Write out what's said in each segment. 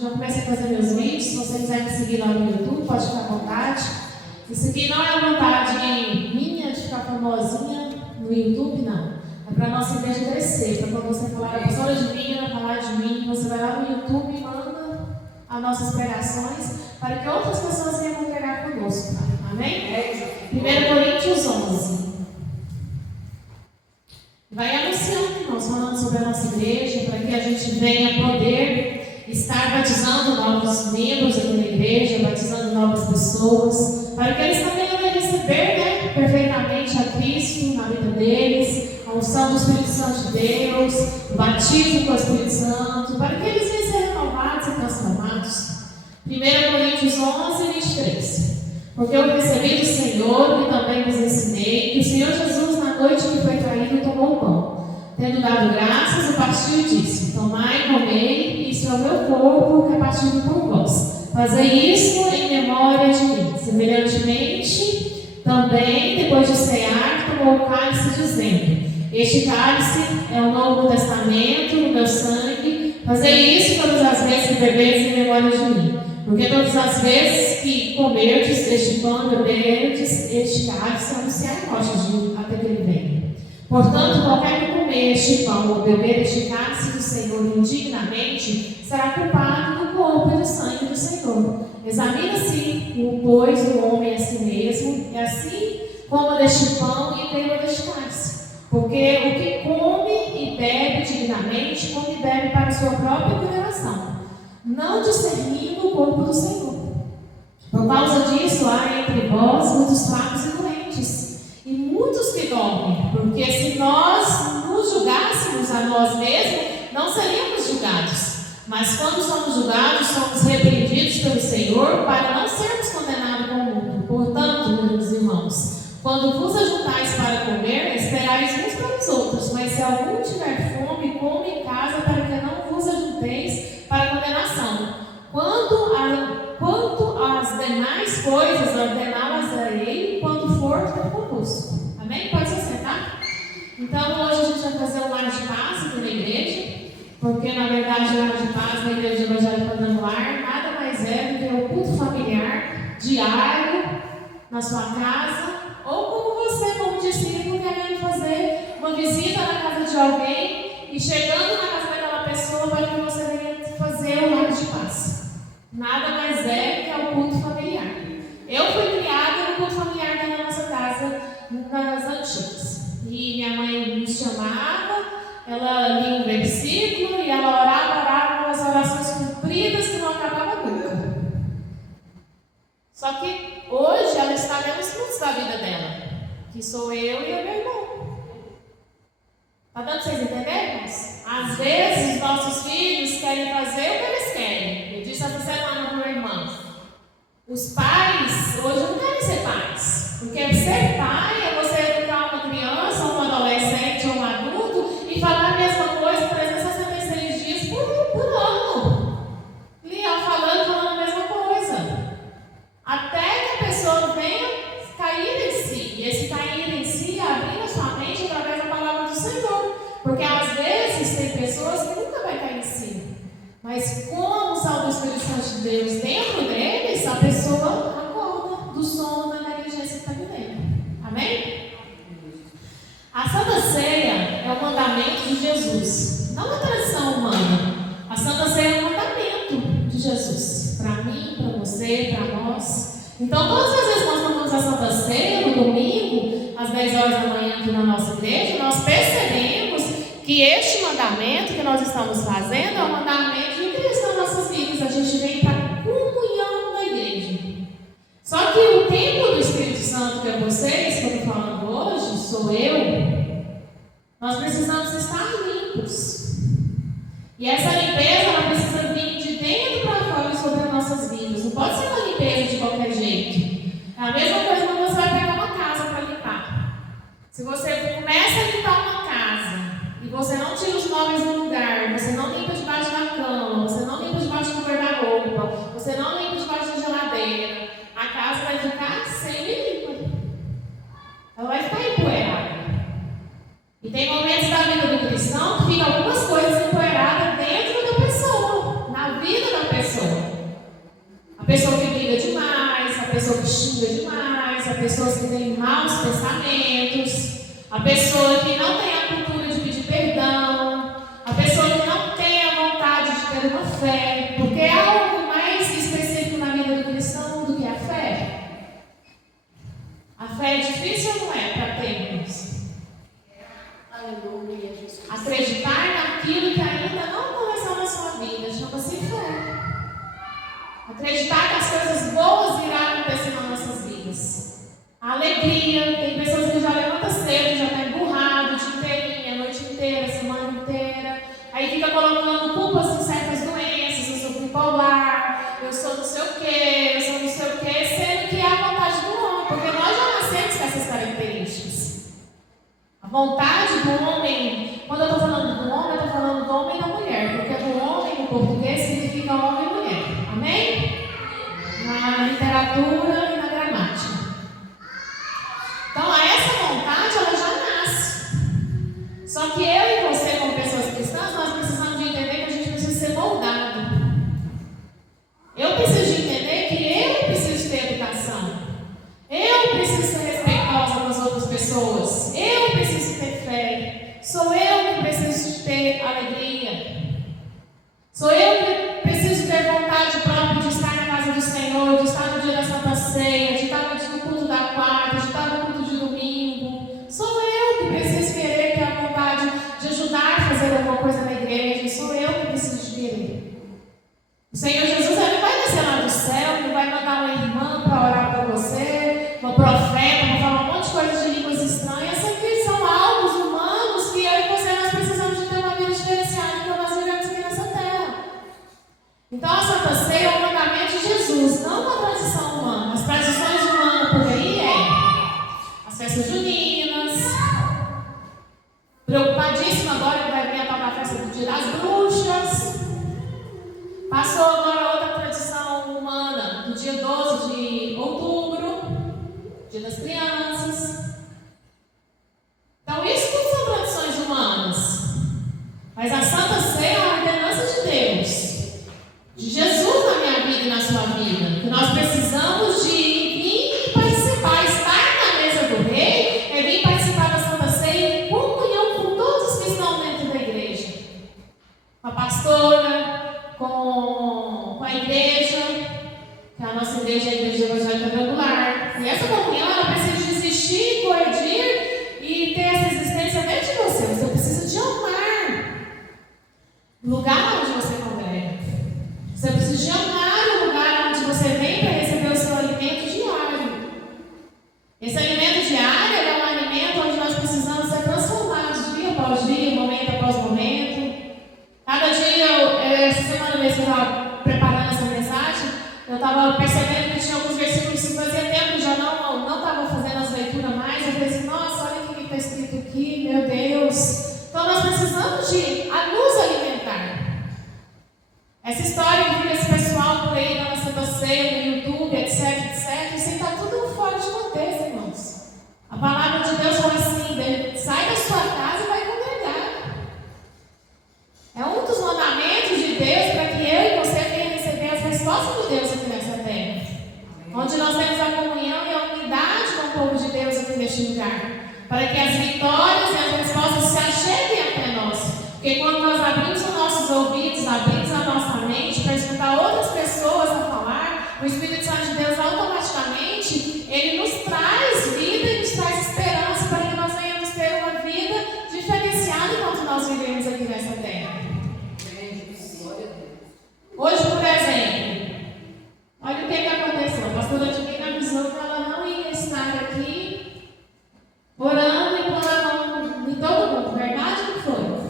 já comecei a fazer meus vídeos. Se você quiser me seguir lá no YouTube, pode ficar à vontade. Isso aqui não é a vontade minha de ficar famosinha no YouTube, não. É para a nossa igreja crescer. Para quando você falar a pessoa de mim, ela falar de mim, você vai lá no YouTube e manda as nossas pregações para que outras pessoas venham congregar conosco. Amém? 1 Coríntios 11. Vai anunciando, irmãos, falando sobre a nossa igreja, para que a gente venha poder estar batizando novos membros aqui na igreja, batizando novas pessoas, para que eles também venham receber, perfeitamente a Cristo na vida deles, a unção do Espírito Santo de Deus, o batismo com o Espírito Santo, para que eles venham ser renovados e transformados. 1 Coríntios 11, 23. Porque eu recebi do Senhor e também vos ensinei que o Senhor Jesus, na noite que foi traído, tomou o pão. Tendo dado graças, o partiu e disse: tomai e comei, isso é o meu corpo que é partido por vós. Fazei isso em memória de mim. Semelhantemente, também, depois de cear, tomou o cálice, dizendo: este cálice é o Novo Testamento, no meu sangue. Fazei isso todas as vezes que beberdes em memória de mim. Porque todas as vezes que comerdes este pão e beberdes este cálice, anunciai a morte até que ele venha. Portanto, qualquer que comer este pão ou beber este cálice do Senhor indignamente, será culpado do corpo e do sangue do Senhor. Examina-se, pois, o homem a si mesmo, e assim coma deste pão e beba deste cálice. Porque o que come e bebe dignamente, come e bebe para a sua própria condenação, não discernindo o corpo do Senhor. Por causa disso, há entre vós muitos fracos e doentes, e muitos que dormem, porque se nós nos julgássemos a nós mesmos, não seríamos julgados. Mas quando somos julgados, somos repreendidos pelo Senhor, para não sermos condenados com o mundo. Portanto, meus irmãos, quando vos ajuntais para comer, esperais uns para os outros. Mas se algum tiver fome, come em casa, para que não vos ajunteis para condenação. Quanto às demais coisas, ordená-las a ele quando for convosco. Amém? Pode se sentar? Então, hoje a gente vai fazer um lar de paz aqui na igreja, porque na verdade o lar de paz na igreja evangélica Quadrangular nada mais é do que o culto familiar diário na sua casa, ou como você, como discípulo, querendo fazer uma visita na casa de alguém e chegando na casa daquela pessoa para que você venha fazer o lar de paz. Nada mais é que o culto familiar. Eu fui criada no culto familiar da nossa casa, nas antigas. E minha mãe nos chamava, ela lia um versículo e ela orava umas orações compridas que não acabavam nunca. Só que hoje ela está vendo os frutos da vida dela, que sou eu e o meu irmão. Está dando para vocês entenderem, irmãos? Às vezes os nossos filhos querem fazer o que eles querem. Eu disse essa semana para o meu irmão: os pais hoje não querem ser pais, porque ser pai é você educar uma criança, um adolescente ou um adulto e falar a mesma coisa 366 dias por ano. Falando a mesma coisa. Até que a pessoa venha cair em si. E esse cair em si abrir a sua mente através da palavra do Senhor. Porque às vezes tem pessoas que nunca vai cair em si. Mas com a unção do Espírito Santo de Deus dentro deles, a pessoa acorda do sono da negligência que está vivendo. Amém? A Santa Ceia é o mandamento de Jesus, não a tradição humana. A Santa Ceia é o mandamento de Jesus, para mim, para você, para nós. Então, todas as vezes que nós tomamos a Santa Ceia, no domingo, às 10 horas da manhã aqui na nossa igreja, nós percebemos que este mandamento que nós estamos fazendo é o mandamento de Cristo nas nossas vidas. A gente vem para a comunhão da igreja. Só que o templo do Espírito Santo, que é vocês, que eu estou falando hoje, sou eu, nós precisamos estar limpos. E essa limpeza, ela precisa vir de dentro para fora sobre as nossas vidas. Não pode ser uma limpeza de qualquer jeito. É a mesma coisa quando você vai pegar uma casa para limpar. Se você começa a limpar uma casa e você não tira os móveis do lugar, você não limpa debaixo da cama, você não limpa debaixo do guarda-roupa, você não limpa debaixo da geladeira, a casa vai ficar semi-limpa. Ela vai ficar empoeirada. E tem momentos da vida do cristão que fica algumas coisas empoeiradas dentro da pessoa, na vida da pessoa. pessoa que não tem a cultura de pedir perdão, a pessoa que não tem a vontade de ter uma fé, porque é algo mais específico na vida do cristão do que a fé. A fé é difícil ou não é para termos? Aleluia, Jesus. Acreditar naquilo que ainda não começou na sua vida, chama-se fé. Acreditar que as coisas boas irão acontecer nas nossas vidas. A alegria, tem pessoas que já levantam cedo, já está emburrado, o dia inteirinho, a noite inteira, a semana inteira. Aí fica colocando culpas em certas doenças, eu sou bipolar, eu sou não sei o quê, eu sou não sei o quê, sendo que é a vontade do homem, porque nós já nascemos com essas características. A vontade do homem, quando eu estou falando do homem, eu estou falando do homem e da mulher, porque do homem no português significa homem e mulher. Amém? Na literatura e na gramática. Então, essa vontade, ela já nasce. Só que eu e você, como pessoas cristãs, nós precisamos de entender que a gente precisa ser moldado. Eu preciso de entender que eu preciso ter educação. Eu preciso ser respeitosa com as outras pessoas. Eu preciso ter fé. Sou eu que preciso ter alegria. Sou eu que preciso ter vontade própria de estar na casa do Senhor, de estar no dia da Santa Ceia, de estar no culto da quarta, de estar no culto de domingo. Sou eu que preciso querer ter a vontade de ajudar a fazer alguma coisa na igreja. Sou eu que preciso de querer. O Senhor Jesus, ele vai descer lá do céu, ele vai mandar uma irmã para orar por você, uma profeta, para falar um monte de coisas de línguas estranhas. Isso aqui são algo humanos que eu e você nós precisamos de ter uma vida diferenciada que nós vivemos aqui nessa terra. Então a Santa Ceia é o mandamento de Jesus, não uma tradição humana. As tradições humanas por aí as festas juninas, preocupadíssima agora que vai vir a tal da festa do Dia das Bruxas. Passou agora outra tradição humana, do dia 12 de outubro, Dia das Crianças. Então isso tudo são tradições humanas. Mas a Santa Ceia é uma ordenança de Deus, de Jesus na minha vida e na sua vida. Que nós precisamos de vir participar, estar na mesa do Rei, é vir participar da Santa Ceia em comunhão com todos os que estão dentro da igreja. Com a pastora, com a igreja, que a nossa igreja é a Igreja Evangélica Triangular. E essa comunhão, ela precisa de existir, coerdir e ter essa existência dentro de você. Você precisa de amar o lugar onde você congrega. Você precisa de amar o lugar onde você vem para receber o seu alimento diário. Esse alimento diário é um alimento onde nós precisamos ser transformados dia após dia, momento após momento. Cada dia, essa semana mesmo eu estava preparando essa mensagem, eu estava percebendo que tinha alguns versículos que fazia tempo que já não estava fazendo as leituras mais. Eu falei assim, nossa, olha o que está escrito aqui, meu Deus. Então nós precisamos de nos alimentar. Essa história que esse pessoal por aí na Santa Ceia, no YouTube, etc, isso está tudo fora de contexto, irmãos. A palavra de Deus fala assim, sai da sua casa e vai congregar. É um dos mandamentos de Deus para que eu e você venham receber as respostas de Deus aqui nessa terra. Onde nós temos a comunhão e a unidade com o povo de Deus aqui neste lugar. Para que as vitórias e as respostas se acheguem até nós. Porque quando nós abrimos os nossos ouvidos, abrimos a nossa mente para escutar outras pessoas a falar, o Espírito Santo de Deus automaticamente, ele nos traz vida e nos traz esperança para que nós venhamos ter uma vida diferenciada enquanto nós vivemos aqui nessa terra. Hoje, por exemplo, olha o que aconteceu. A pastora Divina avisou que ela não ia estar aqui orando e pondo a mão em todo mundo. Verdade ou não foi?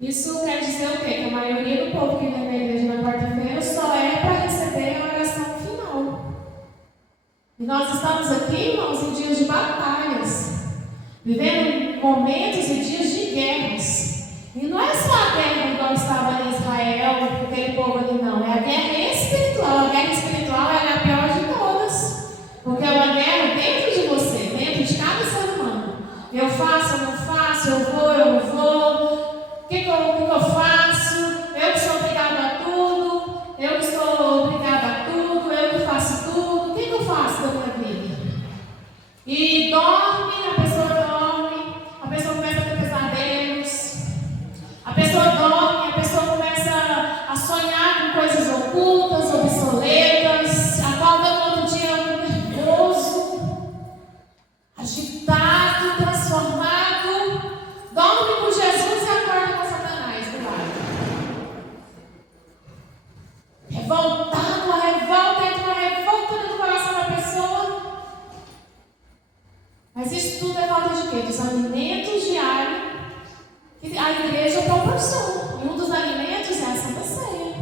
Isso quer dizer o quê? Que a maioria do povo que vem na igreja na quarta-feira só é para receber a oração final. E nós estamos aqui, irmãos, em dias de batalhas, vivendo momentos e dias de guerras. E não é só a guerra igual estava ali em Israel, aquele povo ali, não. É a guerra espiritual. A guerra espiritual é a pior de todas. Porque é uma guerra dentro de você, dentro de cada ser humano. Eu faço, eu não faço, eu vou, eu não vou. O que eu faço? Eu que sou obrigado a tudo. Eu que sou obrigado a tudo. Eu que faço tudo. O que eu faço da minha vida? igreja proporciona. E um dos alimentos é a Santa Ceia.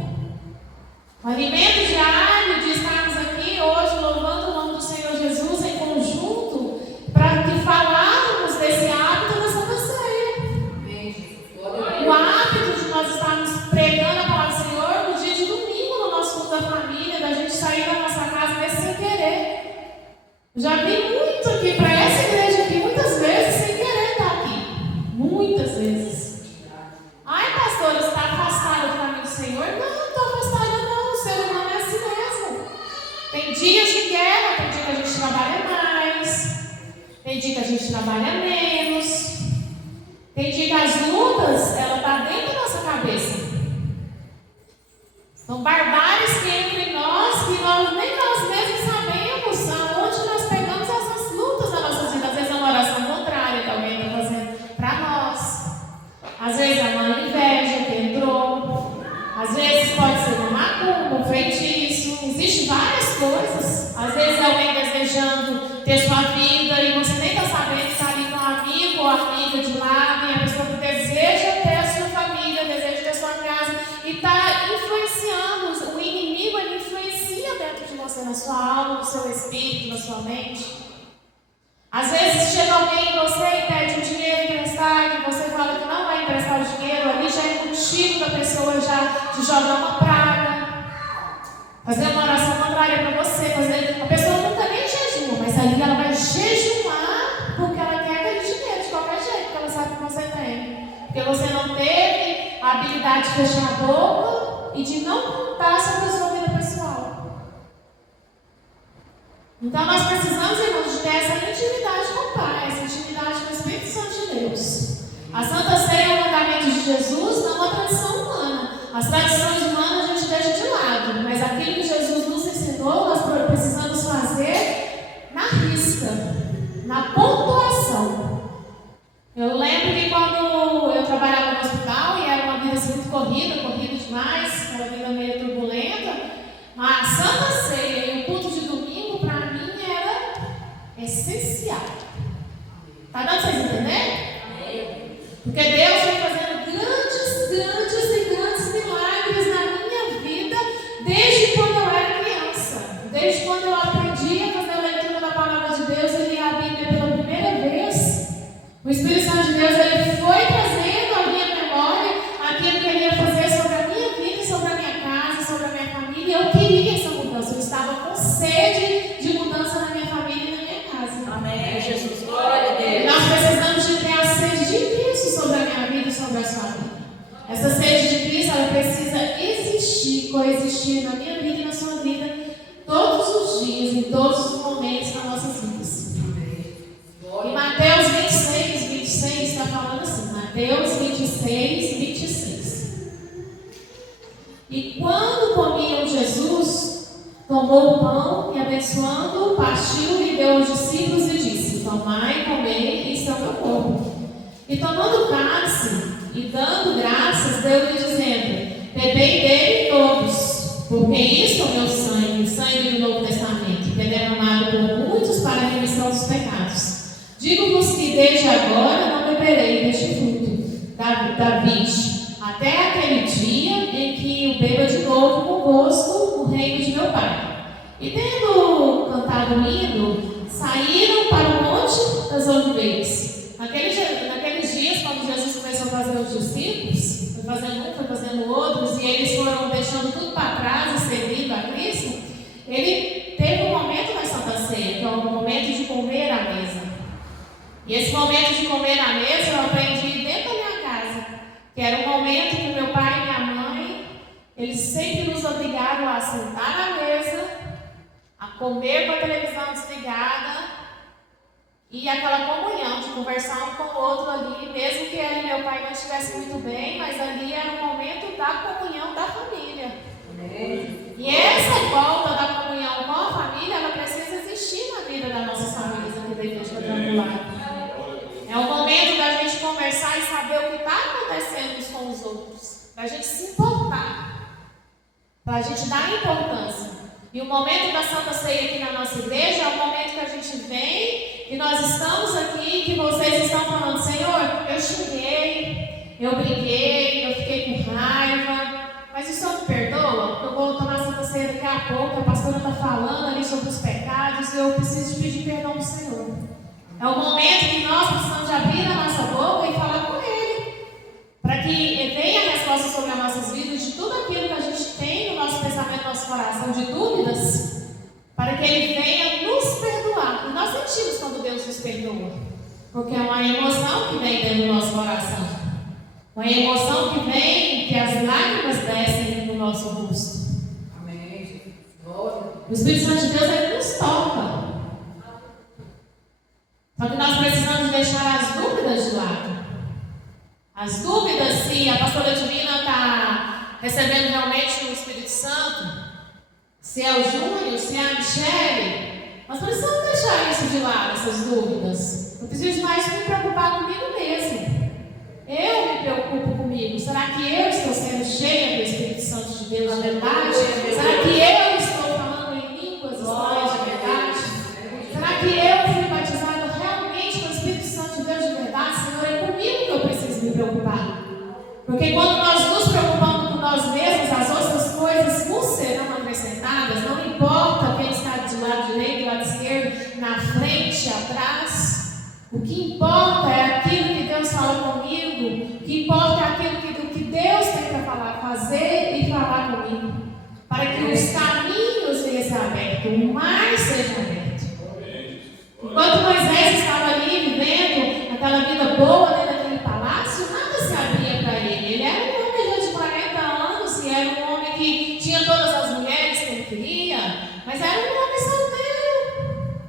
O alimento diário de estarmos aqui hoje louvando o nome do Senhor Jesus em conjunto, para que faláramos desse hábito da Santa Ceia. O hábito de nós estarmos pregando a palavra do Senhor no dia de domingo no nosso culto da família, da gente sair da nossa casa mesmo sem querer. Já vi muito aqui para essa igreja aqui, muitas vezes sem querer estar aqui. Muitas vezes. Ai, pastora, você está afastada do caminho do Senhor? Não, não estou afastada não. O ser humano é assim mesmo. Tem dias de guerra, tem dia que a gente trabalha mais, tem dia que a gente trabalha menos, tem dia que as lutas, ela está dentro da nossa cabeça. São barbáries que entram em nós, que nem nós mesmos sabemos aonde nós pegamos essas lutas na nossa vida. Às vezes é uma oração contrária que alguém está fazendo para nós. Às vezes é uma inveja que entrou. Às vezes pode ser uma macumba, um feitiço. Existem várias coisas. Às vezes é alguém desejando ter sua vida e você nem está sabendo que está ali com um amigo ou amiga de lado, e a pessoa que deseja ter a sua família, deseja ter a sua casa e está influenciando. O inimigo, ele influencia dentro de você, na sua alma, no seu espírito, na sua mente. Às vezes chega alguém em você e pede um dinheiro emprestado e você fala que não vai emprestar o dinheiro, ali já é motivo da pessoa já te jogar uma praga, fazer uma oração contrária para você, a pessoa nunca nem jejua, mas ali ela vai jejuar porque ela quer aquele dinheiro de qualquer jeito, porque ela sabe que você tem, porque você não teve a habilidade de fechar a boca e de não contar sobre a sua vida pessoal. Então nós precisamos, irmãos, de ter essa intimidade com o Pai, essa intimidade com o Espírito Santo de Deus. A Santa Ceia é um mandamento de Jesus, não uma tradição humana. As tradições humanas a gente deixa de lado, mas aquilo que Jesus nos ensinou, nós precisamos fazer na risca, na pontuação. Eu lembro que quando eu trabalhava no hospital, e era uma vida assim, muito corrida demais, uma vida meio turbulenta, a Santa Ceia e o culto de domingo, para mim, era essencial. Está dando para vocês entenderem? Porque Deus vem fazendo grandes milagres na minha vida desde quando eu era criança. Desde quando eu aprendi a fazer a leitura da palavra de Deus e ler a Bíblia pela primeira vez. O Espírito Santo de Deus, ele foi trazendo à minha memória aquilo que ele ia fazer sobre a minha vida, sobre a minha casa, sobre a minha família. Eu queria essa mudança. Eu estava com sede de mudança na minha família e na minha casa. Amém, Jesus. Glória a Deus. Nós precisamos de ter a sede de Cristo sobre a minha vida e sobre a sua vida. Essa sede de Cristo, ela precisa existir, coexistir na minha vida e na sua vida todos os dias, em todos os momentos das nossas vidas. E Mateus 26 está falando assim, Mateus 26. E quando comiam, Jesus tomou o pão e, abençoando, partiu e deu aos discípulos e disse: tomai, comei, isto é o meu corpo. E tomando o cálice e dando graças, deu-lhe dizendo: bebei dele todos, porque isto é o meu sangue, o sangue do Novo Testamento, que é derramado por muitos para a remissão dos pecados. Digo-vos que desde agora não beberei deste fruto da vide, até aquele dia em que o beba de novo convosco no reino de meu Pai. E tendo cantado o hino, saíram para o Monte das Oliveiras. Naqueles dias, quando Jesus começou a fazer os discípulos, foi fazendo um, foi fazendo outros, e eles foram deixando tudo para trás e servindo a Cristo, ele teve um momento na Santa Ceia, que é o momento de comer à mesa. E esse momento de comer à mesa eu aprendi dentro da minha casa, que era um momento que meu pai e minha mãe, eles sempre nos obrigaram a sentar à mesa, a comer com a televisão desligada e aquela comunhão de conversar um com o outro ali, mesmo que ele e meu pai não estivessem muito bem, mas ali era o momento da comunhão da família. E essa volta da comunhão com a família, ela precisa existir na vida das nossas famílias aqui da Igreja Quadrangular. É o momento da gente conversar e saber o que está acontecendo uns com os outros, para a gente se importar, para a gente dar importância. E o momento da Santa Ceia aqui na nossa igreja é o momento que a gente vem, que nós estamos aqui, que vocês estão falando: Senhor, eu cheguei, eu briguei, eu fiquei com raiva, mas o Senhor me perdoa? Eu vou tomar Santa Ceia daqui a pouco, a pastora está falando ali sobre os pecados, e eu preciso de pedir perdão ao Senhor. É o momento que nós precisamos de abrir a nossa boca e falar com Ele, para que venha a resposta sobre as nossas vidas, de tudo aquilo que a gente tem no nosso pensamento, no nosso coração, de dúvidas, para que Ele venha nos perdoar. E nós sentimos quando Deus nos perdoa, porque é uma emoção que vem dentro do nosso coração, uma emoção que vem, que as lágrimas descem no nosso rosto. Amém. O Espírito Santo de Deus, Ele nos toca. Só que nós precisamos deixar as dúvidas de lado. As dúvidas se a pastora Divina está recebendo realmente o Espírito Santo, se é o Júnior, se é a Michele, nós precisamos deixar isso de lado, essas dúvidas. Eu preciso mais me preocupar comigo mesmo. Eu me preocupo comigo. Será que eu estou sendo cheia do Espírito Santo de Deus de verdade? Será que eu estou falando em línguas estranhas de verdade? Será que eu fui batizado realmente com o Espírito Santo de Deus de verdade? Senhor, é comigo que eu preciso me preocupar. Porque quando nós nos preocupamos com nós mesmos, as outras coisas nos serão acrescentadas. Não importa quem está do lado direito, do lado esquerdo, na frente, atrás. O que importa é aquilo que Deus fala comigo. O que importa é aquilo que Deus tem para falar, fazer e falar comigo. Para que os caminhos venham ser abertos, o mar seja aberto. Enquanto Moisés estava ali vivendo aquela vida boa dentro daquele palácio, nada se abria para ele. Ele era um homem já de 40 anos e era um homem que tinha todas as mulheres que ele queria, mas era um homem solteiro.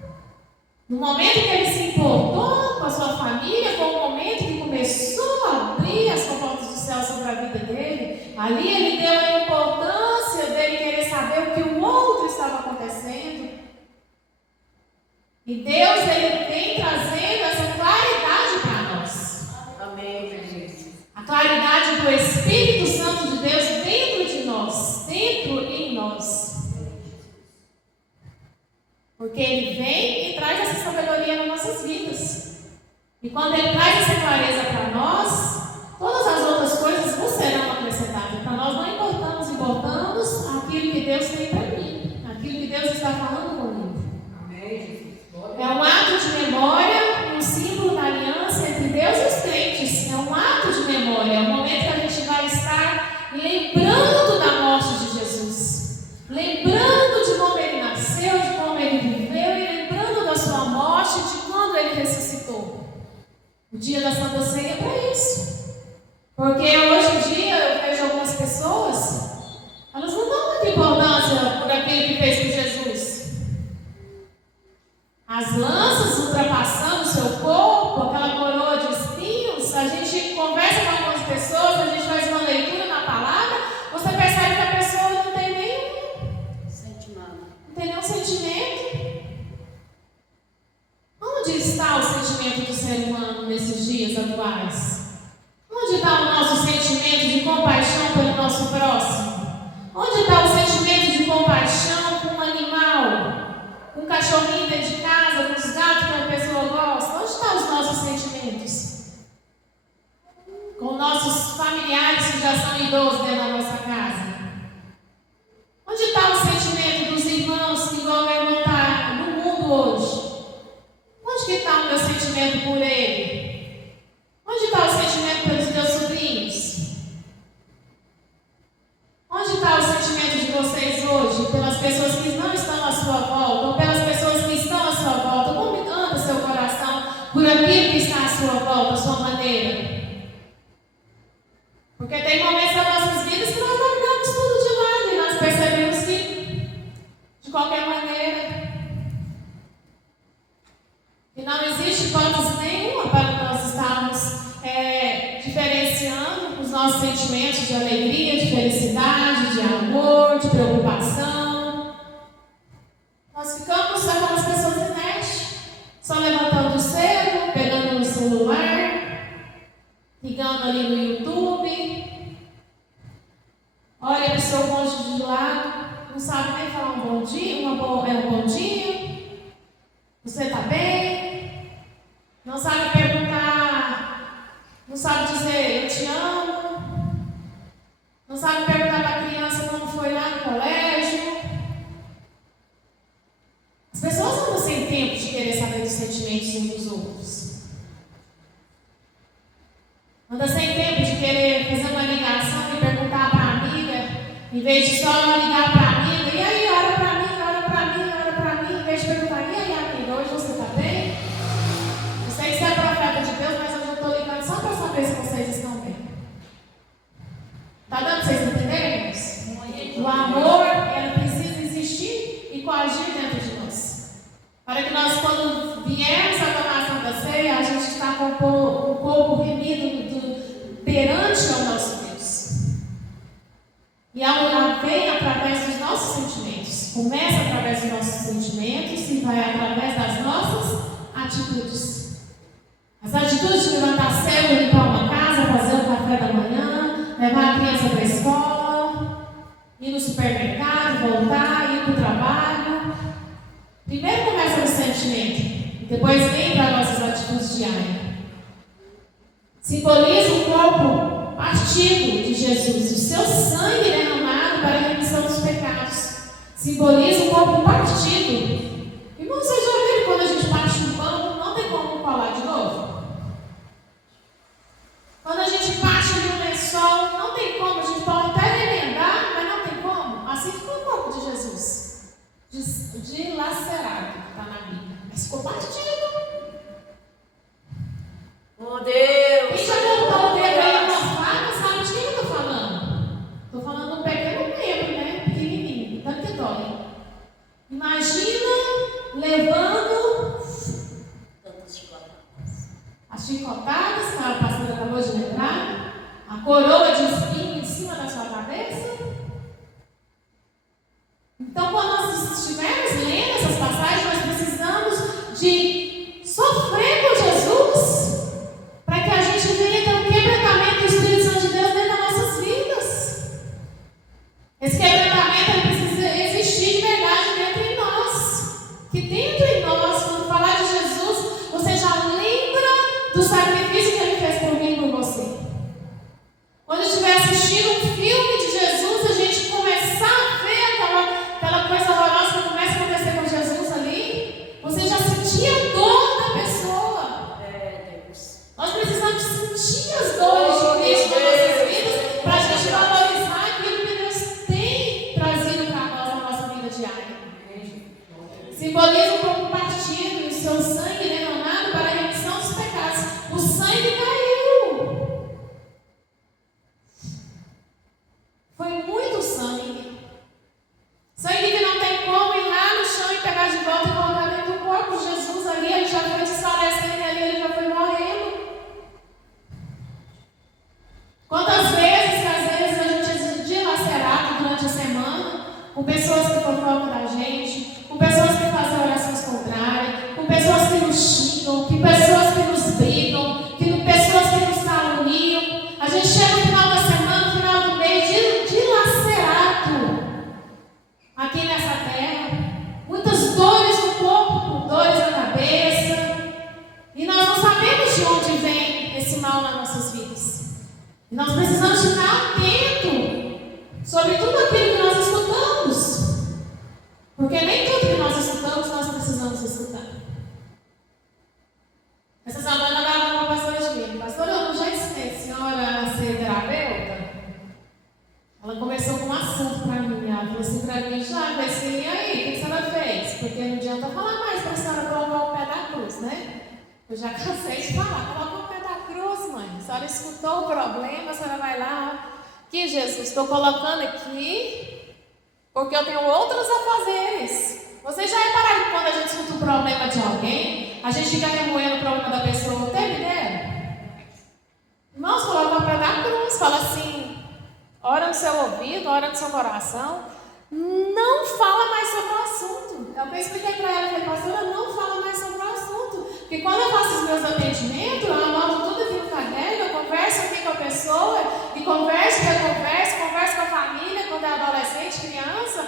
No momento que ele se importou com a sua família, foi o momento que começou a abrir as portas do céu sobre a vida dele. Ali ele deu a importância dele querer saber o que o outro estava acontecendo. E Deus, Ele vem trazendo essa claridade para nós. Amém, Jesus. A claridade do Espírito Santo de Deus dentro de nós, dentro em nós. Porque Ele vem e traz essa sabedoria nas nossas vidas. E quando Ele traz essa clareza para nós, todas as outras coisas nos serão acrescentadas. Para nós não importamos aquilo que Deus tem para mim, aquilo que Deus está falando comigo. É um ato de memória, um símbolo da aliança entre Deus e os crentes. É um ato de memória, é um momento que a gente vai estar lembrando da morte de Jesus, lembrando de como Ele nasceu, de como Ele viveu e lembrando da sua morte, de quando Ele ressuscitou. O dia da Santa Ceia é para isso. Porque hoje em dia eu vejo algumas pessoas, elas não dão muita importância por aquilo que fez com Jesus. As lanças ultrapassando o seu corpo, aquela coroa de espinhos, a gente conversa com algumas pessoas, a gente faz uma leitura na palavra, você percebe que a pessoa não tem nenhum sentimento. Onde está o sentimento do ser humano nesses dias atuais? Onde está o nosso sentimento de compaixão pelo nosso próximo? Onde está o sentimento de compaixão com um animal? Com um cachorrinho dentro de casa, com os gatos que a pessoa gosta? Onde estão os nossos sentimentos? Com nossos familiares que já são idosos dentro da nossa casa? Onde está o sentimento dos irmãos que igual meu irmão está no mundo hoje? Onde que está o meu sentimento por ele? Onde está o sentimento pelos meus sobrinhos? Onde está o sentimento de vocês hoje pelas pessoas que não estão à sua volta, ou pelas pessoas que estão à sua volta? Como anda seu coração por aquilo que está à sua volta, à sua maneira? Porque tem momentos das nossas vidas que nós largamos tudo de lado e nós percebemos que, de qualquer maneira, que não existe hipótese nenhuma para nós estarmos diferenciando os nossos sentimentos de alegria, de felicidade, de amor, de preocupação. Nós ficamos só aquelas pessoas inertes, só levantando cedo, pegando no celular, ligando ali no YouTube, olha para o seu cônjuge de lado, não sabe nem falar um bom dia, um bom dia, você está bem? Não sabe perguntar Não sabe dizer eu te amo. Não sabe perguntar para a criança como foi lá no colégio. As pessoas andam sem tempo de querer saber dos sentimentos uns dos outros. Anda sem tempo de querer fazer uma ligação e perguntar para a amiga, em vez de só ligar para a amiga, e aí, ora para mim, ora para mim, ora para mim, em vez de perguntar, e aí, amiga, hoje você está bem? Eu sei que você é profeta de Deus, mas hoje eu estou ligando só para saber se vocês estão bem. Está dando para vocês entenderem, irmãos? O amor, ele precisa existir e coagir dentro de nós. Para que nós, quando viermos a tomar a Santa Ceia, a gente está com o corpo remido perante ao nosso Deus. E ela vem através dos nossos sentimentos. Começa através dos nossos sentimentos e vai através das nossas atitudes. As atitudes de levantar cedo, limpar uma casa, fazer um café da manhã, levar a criança para a escola, ir no supermercado, voltar, ir para o trabalho. Primeiro começa no sentimento, depois vem para nossas atitudes diárias. Simboliza o corpo partido de Jesus, o seu sangue derramado para a remissão dos pecados. Simboliza o corpo partido. Irmão, vocês já viram quando a gente parte um pão, não tem como colar de novo? Quando a gente parte ali um lençol, não tem como, a gente pode até remendar, mas não tem como. Assim ficou o corpo de Jesus, dilacerado, que está na Bíblia, mas ficou partido. Oh, Deus! Quem já botou o dedo aí numa faca, sabe de quem eu estou falando? Estou falando de um pequeno membro, né? Pequenininho, tanto que dói. Imagina levando as chicotadas, que a pastora acabou de lembrar, a coroa de espinho em cima da sua cabeça. Então, quando nós estivermos lendo essas passagens, nós precisamos de sofrer com Jesus, para que a gente venha ter um quebrantamento do Espírito Santo de Deus dentro das nossas vidas. Esse quebrantamento precisa existir de verdade dentro de nós. Que dentro de nós, quando falar de Jesus, você já lembra do sacrifício que Ele fez por mim e por você. Quando estiver assistindo um filme de Jesus, a gente começar a ver aquela coisa horrorosa que começa a acontecer com Jesus ali, você já sentia a dor da pessoa. Nós precisamos sentir as dores de Cristo nas nossas vidas para a gente valorizar aquilo que Deus tem trazido para nós na nossa vida diária. Simboliza o corpo partido e o seu sangue derramado para a remissão dos pecados. O sangue caiu. Foi muito sangue. Sangue que não tem como ir lá no chão e pegar de volta e colocar dentro do corpo de Jesus ali. Ele já foi desfalecendo e ali ele já foi morrendo. Quantas vezes, às vezes, a gente é dilacerado durante a semana com pessoas que fofocam da gente, com pessoas que fazem orações contrárias, com pessoas que nos xingam, com pessoas que nos brigam, pessoas que nos caluniam. A gente chega no final da semana, no final do mês, dilacerado aqui nessa terra. Muitas dores no corpo, dores na cabeça. E nós não sabemos de onde vem esse mal nas nossas vidas. E nós precisamos ficar atentos sobre tudo aquilo que nós escutamos. Porque nem tudo que nós escutamos, nós precisamos escutar. Essa semana eu estava com uma pastora de mim. Pastora, eu já ensinei a senhora a ser terapeuta? Ela começou com um assunto para mim. Ela falou assim para mim, já, eu ensinei, e aí, o que a senhora fez? Porque não adianta falar mais para a senhora colocar o pé da cruz, né? Eu já cansei de falar, coloca o pé da cruz, mãe. A senhora escutou o problema, a senhora vai lá. Que Jesus, estou colocando aqui porque eu tenho outros afazeres. Vocês já repararam que quando a gente escuta o problema de alguém, a gente fica remoendo o problema da pessoa o tempo inteiro? Irmãos, coloca o pé da cruz, fala assim, ora no seu ouvido, ora no seu coração, não fala mais sobre o assunto. É o que eu expliquei para ela, falei, pastora, não fala mais sobre o assunto. Porque quando eu faço os meus atendimentos, eu anoto tudo aqui no caderno, eu converso aqui com a pessoa, e converso com a família, quando é adolescente, criança,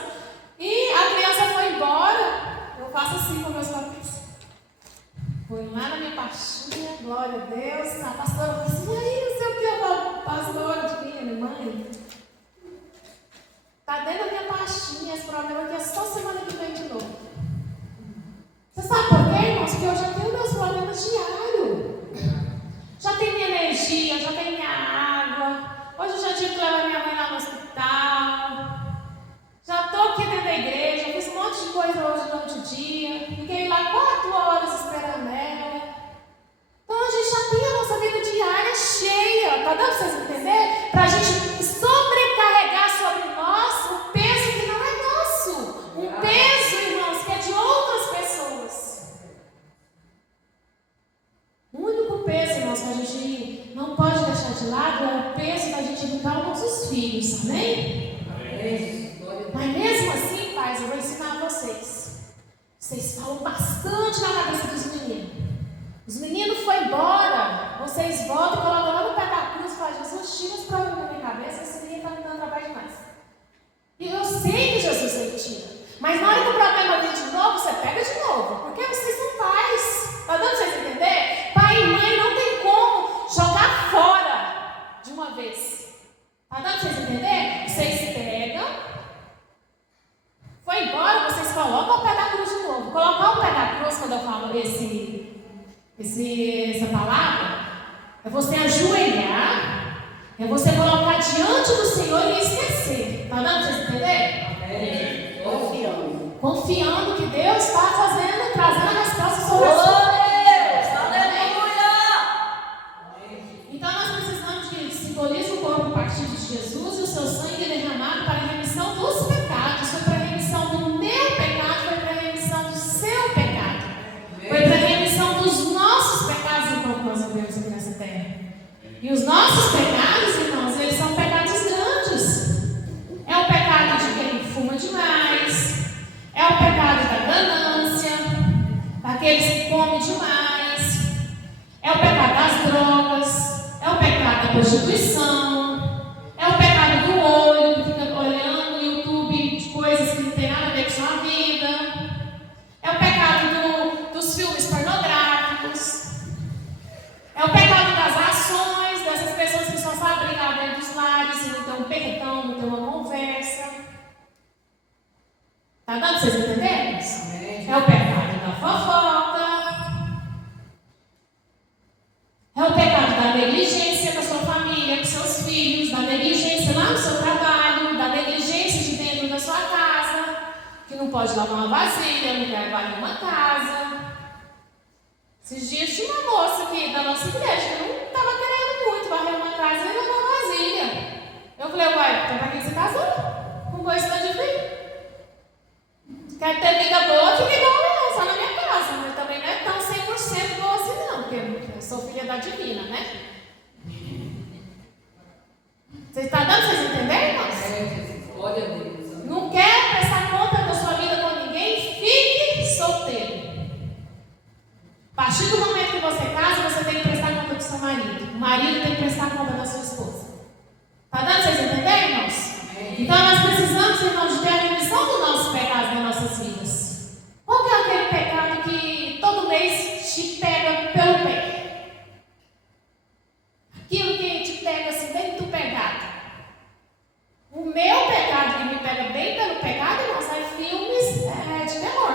e a criança foi embora, eu faço assim com meus papéis. Foi fui lá na minha pastinha, glória a Deus. A pastora falou assim: e aí, não sei o que, eu falo, pastora de minha mãe. Está dentro da minha pastinha, esse problema aqui é só semana que vem de novo. Você sabe por quê, irmãos? Porque eu já tenho meus problemas diários. Já tenho minha energia, já tenho minha água. Hoje eu já tive que levar minha mãe lá no hospital. Já estou aqui dentro da igreja, fiz um monte de coisa hoje durante o dia. Fiquei lá 4 horas esperando ela. Então a gente já tem a nossa vida diária cheia. Está dando para vocês entenderem? Para a gente sobrecarregar sobre nós o peso que não é nosso. Um peso, irmãos, que é de outras pessoas. O único peso, irmãos, que a gente não pode deixar de lado é o peso da gente educar os nossos filhos, amém? Mas mesmo assim, pais, eu vou ensinar vocês. Vocês falam bastante na cabeça dos meninos. Os meninos foram embora. Vocês voltam e colocam lá no pé da cruz e falam: Jesus, tira esse problema da minha cabeça, esse menino está me dando trabalho demais. E eu sei que Jesus ele tira. Mas na hora que o problema vem de novo, você pega de novo. Porque vocês são pais. Está dando para vocês entenderem? Pai e mãe não tem como jogar fora de uma vez. Está dando para vocês entenderem? Vocês pegam. Foi embora, vocês colocam o pé da cruz de novo. Colocar o pé da cruz, quando eu falo essa palavra, é você ajoelhar, é você colocar diante do Senhor e esquecer. Está dando para vocês entenderem? Confiando. Confiando que Deus está fazendo, trazendo a resposta sobre a sua vida. Então nós precisamos que simbolize o corpo partido de Jesus e o seu sangue derramado para a remissão dos pecados. Foi para a remissão do meu pecado, foi para a remissão do seu pecado. Foi para a remissão dos nossos pecados enquanto nós vivemos aqui nessa terra. E os nossos pecados, irmãos, eles são pecados grandes. É o pecado de quem fuma demais, é o pecado da ganância, daqueles que comem demais, é o pecado das drogas, é o pecado da prostituição, é o pecado do olho, que fica olhando no YouTube de coisas que não tem nada a ver com sua vida, é o pecado dos filmes pornográficos, é o pecado das ações, dessas pessoas que só sabem brigar dentro dos lares e não tem um perdão, não tem uma conversa. Está dando para vocês entenderem? É o pecado da fofoca, é o pecado da negligência com a sua família, com seus filhos, da negligência lá no seu trabalho, da negligência de dentro da sua casa, que não pode lavar uma vasilha, não quer varrer uma casa. Esses dias tinha uma moça aqui da nossa igreja que não estava querendo muito varrer uma casa e lavar uma vasilha. Eu falei: uai, então para que você casou? Com boa história de vida. Quer ter vida boa, fica igual eu, só na minha casa. Mas também não é tão 100% boa assim não, porque eu sou filha da divina, né? Vocês estão dando para vocês entenderem, irmãos? Glória a Deus. Não quer prestar conta da sua vida com ninguém? Fique solteiro. A partir do momento que você casa, você tem que prestar conta do seu marido. O marido tem que prestar conta da sua esposa. Está dando para vocês entenderem, irmãos? Então nós precisamos, irmãos, de ter a remissão dos nossos pecados nas nossas vidas. Qual que é aquele pecado que todo mês te pega pelo pé? Aquilo que te pega assim, bem do pegado. O meu pecado que me pega bem pelo pecado, irmãos, é filmes de terror.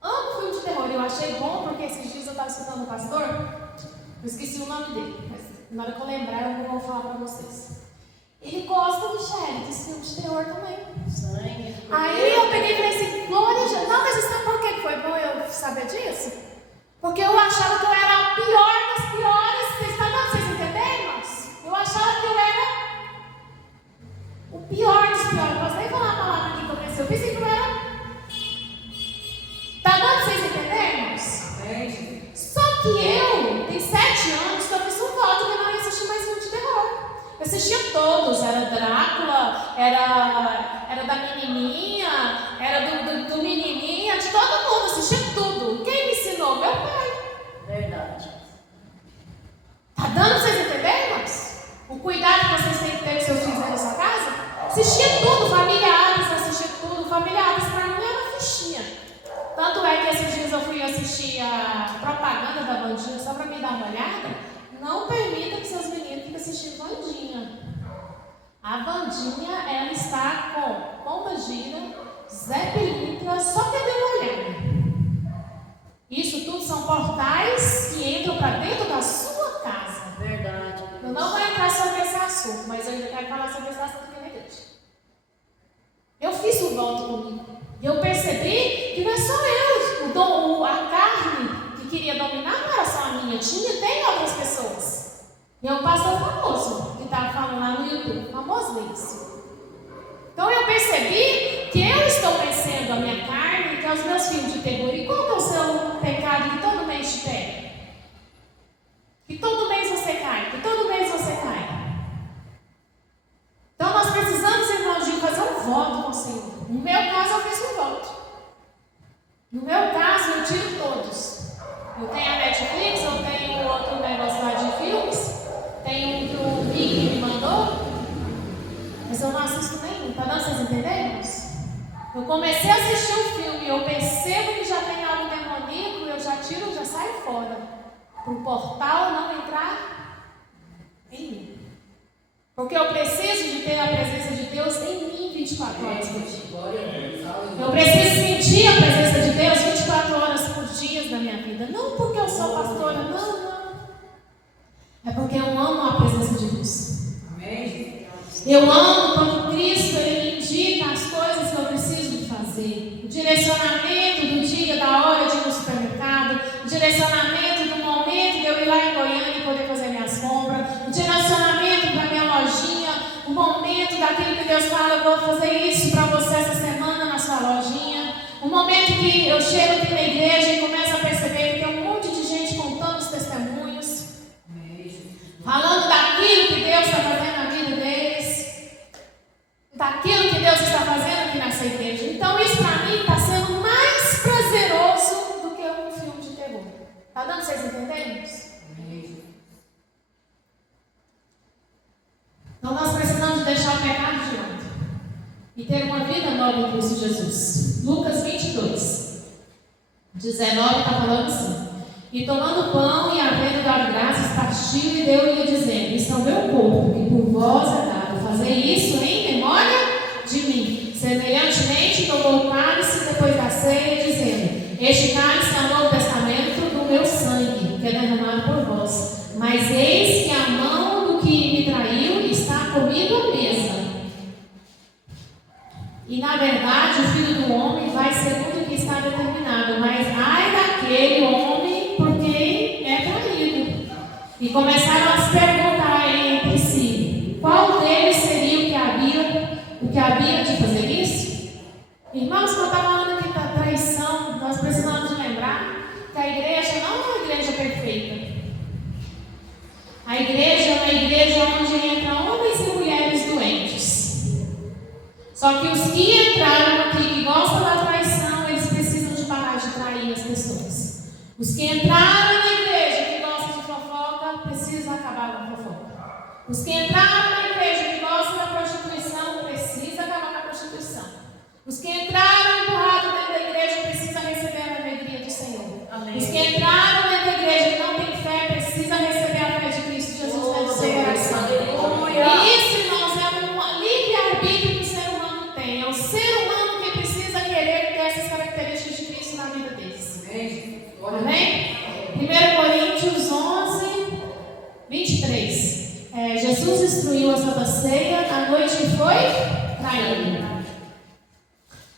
Amo filme de terror. Eu achei bom porque esses dias eu estava escutando o pastor, eu esqueci o nome dele, mas na hora que eu lembrar eu vou falar para vocês. Ele gosta, Michele, desse filme de terror também. Sangue. Aí eu peguei e falei assim: glória a Deus. Não, mas você sabe por que foi bom eu saber disso? Porque eu achava que eu era a pior das piores. Vocês estão dando para vocês entenderem, irmãos? Eu achava que eu era o pior dos piores. Não posso nem falar a palavra aqui que eu pensei. Eu pensei que eu era. Está dando para vocês entenderem, irmãos? Amém. Só que eu, tem 7 anos, que eu fiz um voto que eu não ia assistir mais filme de terror. Eu assistia todos, era Drácula, era da menininha, era do menininha, de todo mundo, assistia tudo. Quem me ensinou? Meu pai. Verdade. Tá dando pra vocês entenderem, irmãos? O cuidado que vocês têm que ter com seus filhos aí na sua casa? Assistia tudo, família Adams, assistia tudo. Família Adams pra mim era fichinha. Tanto é que esses dias eu fui assistir a chamada da Vandinha só para me dar uma olhada, não permita que seus meninos fiquem assistindo Vandinha. A Vandinha, ela está com Pomba Gira, Zé Pilintra, só que dê uma olhada. Isso tudo são portais que entram para dentro da sua casa. Verdade. Eu não vou entrar sobre esse assunto, mas eu ainda quero falar sobre esse assunto aqui na igreja. Eu fiz o voto comigo. E eu percebi que não é só eu, a carne que queria dominar não era só a minha, tem outras pessoas. E é um pastor famoso que estava falando lá no YouTube, famoso isso. Então eu percebi que eu estou vencendo a minha carne, que é os meus filhos de terror. E qual que é o seu pecado que todo mês te pega? Que todo mês você cai, que todo mês você cai. Então nós precisamos, irmãos, de fazer um voto com o Senhor. No meu caso, eu fiz um voto. No meu caso, eu tiro todos. Eu tenho a Netflix, eu tenho outro negócio lá de filmes, tenho um que o Mickey me mandou, mas eu não assisto nenhum. Tá dando vocês entenderem? Eu comecei a assistir um filme, eu percebo que já tem algo demoníaco, eu já tiro, já saio fora. Para o portal não entrar em mim. Porque eu preciso de ter a presença de Deus em mim 24 horas por dia. Eu preciso sentir a presença de Deus 24 horas por dia da minha vida. Não porque eu sou pastora, não. É porque eu amo a presença de Deus. Amém. Eu amo quando Cristo ele me indica as coisas que eu preciso de fazer. O direcionamento do dia, da hora de ir no supermercado. O direcionamento do momento de eu ir lá em Goiânia e poder fazer minhas compras. O direcionamento para minha lojinha. O momento daquilo que Deus fala, eu vou fazer isso para você essa semana na sua lojinha. O momento que eu chego aqui na igreja e começo a perceber que tem um monte de gente contando os testemunhos. Falando daquilo que Deus está fazendo na vida deles. Daquilo que Deus está fazendo aqui nessa igreja. Então isso para mim está sendo mais prazeroso do que um filme de terror. Está dando vocês entenderem isso? Então nós precisamos deixar o pecado de lado e ter uma vida nova em Cristo Jesus. Lucas 22, 19 está falando assim: e tomando pão e havendo dado graças, partiu e deu-lhe dizendo: isto é o meu corpo, que por vós é dado. Fazei isso em memória de mim. Semelhantemente tomou o cálice depois da ceia, dizendo: este cálice é o novo testamento do meu sangue, que é derramado por vós. Mas eis que a mão do que me traiu está comigo à mesa. E na verdade o Filho do Homem vai segundo o que está determinado, mas ai daquele homem por quem é traído. E começaram a se perguntar entre si, qual deles seria o que havia de fazer isso? Irmãos, quando está falando aqui da traição, nós precisamos de lembrar que a igreja não é uma igreja perfeita. A igreja é uma igreja onde entram homens e mulheres doentes. Só que os que entraram aqui, que gostam da traição, eles precisam de parar de trair as pessoas. Os que entraram na igreja, que gostam de fofoca, precisam acabar com a fofoca. Os que entraram na igreja, que gostam da prostituição, precisam acabar com a prostituição. Os que entraram empurrados dentro da igreja, precisam receber a alegria do Senhor. Amém. Os que entraram dentro da igreja, que não tem fé, precisam receber a fé de Cristo Jesus dentro do seu coração. E isso, irmãos, é um livre-arbítrio que o ser humano tem. É o ser humano que precisa querer ter essas características de Cristo na vida deles. Amém? 1 Coríntios 11, 23. Jesus instruiu a Santa Ceia na noite que foi traído.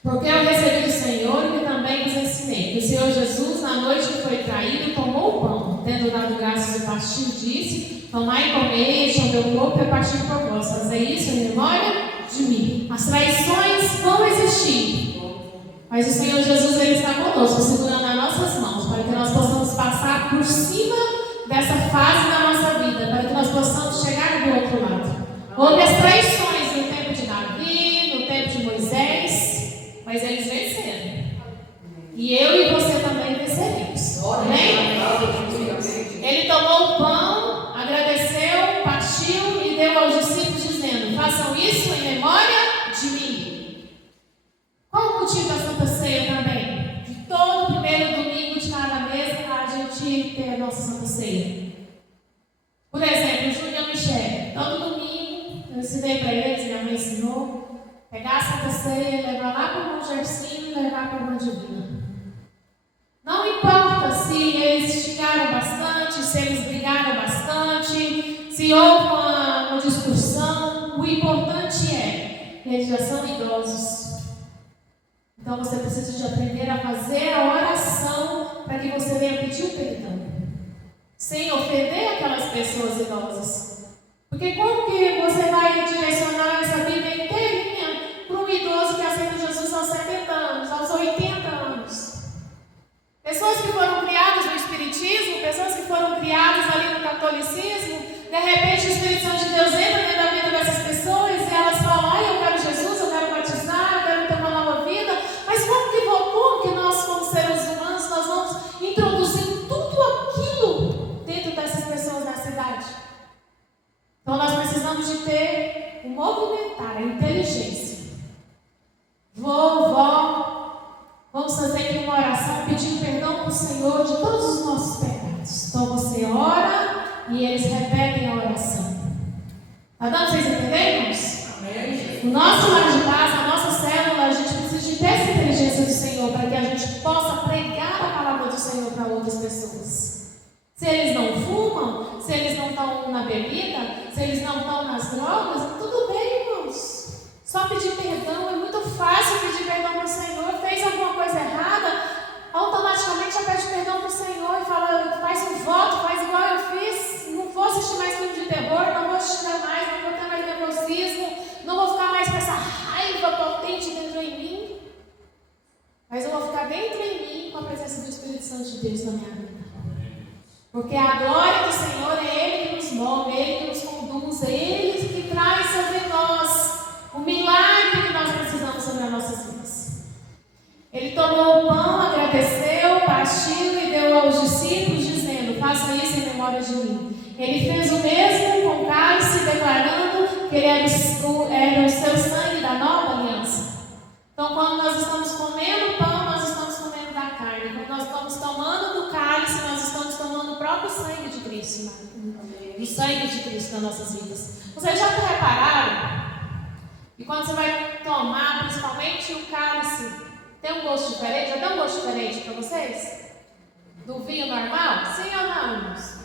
Porque eu recebi do Senhor e que também vos ensinei. Que o Senhor Jesus, na noite que foi traído, tomou o pão, tendo dado graças e partiu, disse: tomai e comei, este é o meu corpo, é partido por vós. Fazei isso em memória de mim. As traições vão existir, mas o Senhor Jesus ele está conosco, segurando as nossas mãos, para que nós possamos passar por cima dessa fase da nossa vida, para que nós possamos chegar do outro lado. Houve as traições no tempo de Davi, no tempo de Moisés, mas eles venceram. E eu e você também venceremos. Amém? Ele tomou o pão, agradeceu, partiu e deu aos discípulos, dizendo: façam isso em memória de mim. Qual o motivo da Santa Ceia também? De todo primeiro domingo de cada mês a gente ter ceia. Por exemplo, o Júnior e o Michele, todo domingo, eu ensinei para eles, minha mãe ensinou, pegar a Santa Ceia, levar lá para o Bom Gersinho e levar para a Mãe Divina. Não importa se eles xingaram bastante, se eles brigaram bastante, se houve uma discussão, o importante é, eles já são idosos. Então você precisa de aprender a fazer a oração para que você venha pedir o perdão, sem ofender aquelas pessoas idosas. Porque como que você vai direcionar essa vida inteirinha para um idoso que aceita Jesus aos 70 anos, aos 80 anos? Pessoas que foram criadas no Espiritismo, pessoas que foram criadas ali no Catolicismo, de repente o Espírito Santo de Deus entra dentro da vida dessas pessoas e elas falam, eu quero Jesus, eu quero batizar, eu quero ter uma nova vida. Mas como que nós, como seres humanos, nós vamos introduzir tudo aquilo dentro dessas pessoas na cidade? Então nós precisamos de ter um movimentar, a inteligência. Vovó, vamos fazer aqui uma oração pedindo perdão para o Senhor de todos os nossos pecados. Então você ora e eles repetem a oração. Está dando para vocês entenderem, irmãos? Amém. No nosso lar de paz, na nossa célula, a gente precisa de ter essa inteligência do Senhor para que a gente possa pregar a palavra do Senhor para outras pessoas. Se eles não fumam, se eles não estão na bebida, se eles não estão nas drogas, tudo bem, irmãos. Só pedir perdão, é muito fácil pedir perdão para o Senhor. Fez alguma coisa errada, automaticamente já pede perdão para o Senhor e fala, faz um voto, faz igual eu fiz, não vou assistir mais filme de terror, não vou assistir mais, não vou ter mais nervosismo, não vou ficar mais com essa raiva potente dentro em mim, mas eu vou ficar dentro em mim com a presença do Espírito Santo de Deus na minha vida. Porque a glória do Senhor é Ele que nos move, é Ele que nos conduz, é Ele que traz sobre nós o milagre que nós precisamos sobre as nossas vidas. Ele tomou o pão, agradeceu, partiu e deu aos discípulos, dizendo, faça isso em memória de mim. Ele fez o mesmo com o cálice, declarando que ele era o seu sangue da nova aliança. Então, quando nós estamos comendo o pão, nós estamos comendo da carne. Quando nós estamos tomando do cálice, nós estamos tomando o próprio sangue de Cristo, o sangue de Cristo nas nossas vidas. Vocês já repararam? E quando você vai tomar, principalmente o cálice, tem um gosto diferente? Já deu um gosto diferente para vocês? Do vinho normal? Sim ou não, irmãos?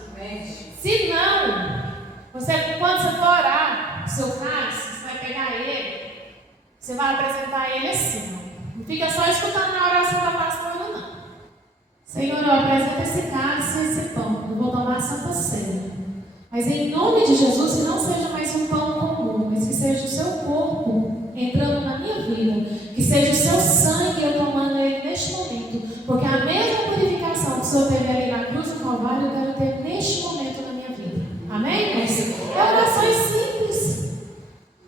Se não, quando você for orar o seu cálice, você vai pegar ele, você vai apresentar ele assim. Não fica só escutando na oração da pastora, não. Senhor, eu apresento esse cálice e esse pão. Eu vou tomar a Santa Ceia. Mas em nome de Jesus, que não seja mais um pão comum, mas que seja o seu corpo entrando na minha vida, que seja o seu sangue eu tomando ele neste momento, porque a mesma purificação que o Senhor teve ali na cruz do Calvário, eu quero ter neste momento na minha vida. Amém? É orações simples.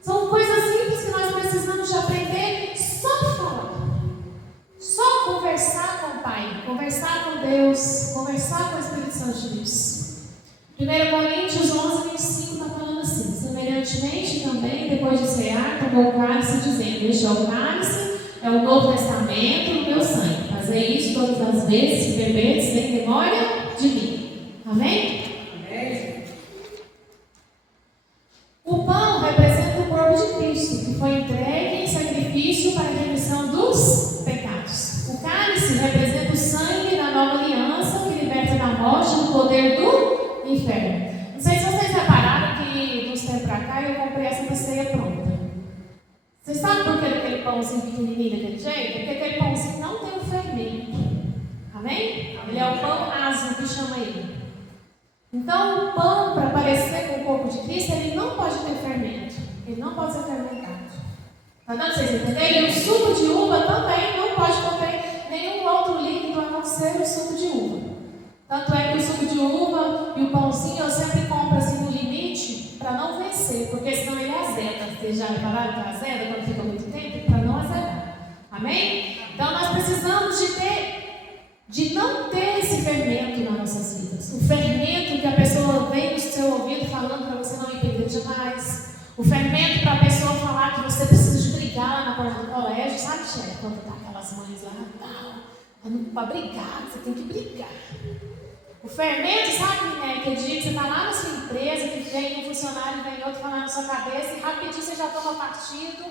São coisas simples que nós precisamos de aprender só de falar. Só conversar com o Pai, conversar com Deus, conversar com o Espírito Santo de Deus. 1 Coríntios 11, 25 está falando assim, semelhantemente também, depois de cear, tomou o cálice, dizendo, este é o cálice, é o Novo Testamento, o meu sangue. Fazei isso todas as vezes que beberdes em memória de mim. Amém? Amém. O pão representa o corpo de Cristo, que foi entregue em sacrifício para a remissão dos pecados. O cálice representa o sangue da nova aliança, que liberta da morte do poder do inferno. Não sei se vocês repararam que de uns tempos pra cá eu comprei essa ceia pronta. Vocês sabem por que aquele pãozinho pequenininho daquele jeito? Porque aquele pãozinho não tem o fermento. Amém? Ele é o pão asno que chama ele. Então o pão, para parecer com o corpo de Cristo, ele não pode ter fermento. Ele não pode ser fermentado. Está dando para vocês entenderem? E o suco de uva também não pode conter nenhum outro líquido a não ser o suco de uva. Tanto é que o suco de uva e o pãozinho eu sempre compro assim no limite para não vencer, porque senão ele azeda. Vocês já repararam que azeda quando fica muito tempo? Para não azedar. Amém? Então nós precisamos de não ter esse fermento nas nossas vidas. O fermento que a pessoa vem no seu ouvido falando para você não entender demais. O fermento para a pessoa falar que você precisa de brigar lá na porta do colégio. Sabe, chefe, quando tá aquelas mães lá, para brigar, você tem que brigar. O fermento, sabe, né? Aquele dia que você está lá na sua empresa, que vem um funcionário, vem outro falar na sua cabeça, e rapidinho você já toma partido,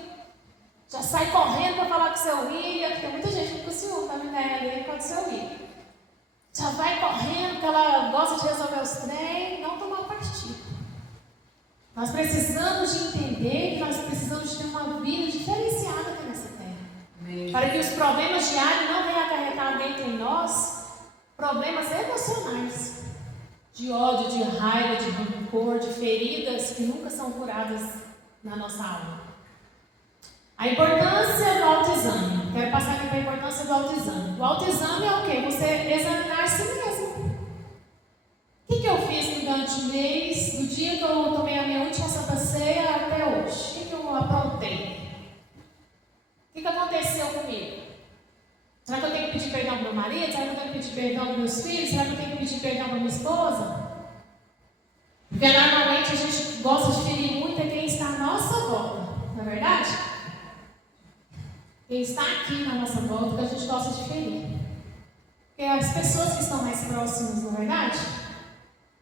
já sai correndo para falar com o seu líder, porque tem muita gente que fica com ciúme, tá, né? Ali com o seu líder. Já vai correndo, porque ela gosta de resolver os trem, não tomar partido. Nós precisamos de entender que nós precisamos de ter uma vida diferenciada aqui nessa terra. Para que os problemas diários não venham acarretar dentro em nós problemas emocionais, de ódio, de raiva, de rancor, de feridas que nunca são curadas na nossa alma. A importância do autoexame. Quero passar aqui para a importância do autoexame. O autoexame é o quê? Você examinar a si mesmo. O que eu fiz durante o mês, do dia que eu tomei a minha última Santa Ceia até hoje? O que eu aprontei? O que aconteceu comigo? Será que eu tenho que pedir perdão para meu marido? Será que eu tenho que pedir perdão para meus filhos? Será que eu tenho que pedir perdão para minha esposa? Porque normalmente a gente gosta de ferir muito é quem está à nossa volta, não é verdade? Quem está aqui na nossa volta que a gente gosta de ferir. Porque as pessoas que estão mais próximas, não é verdade?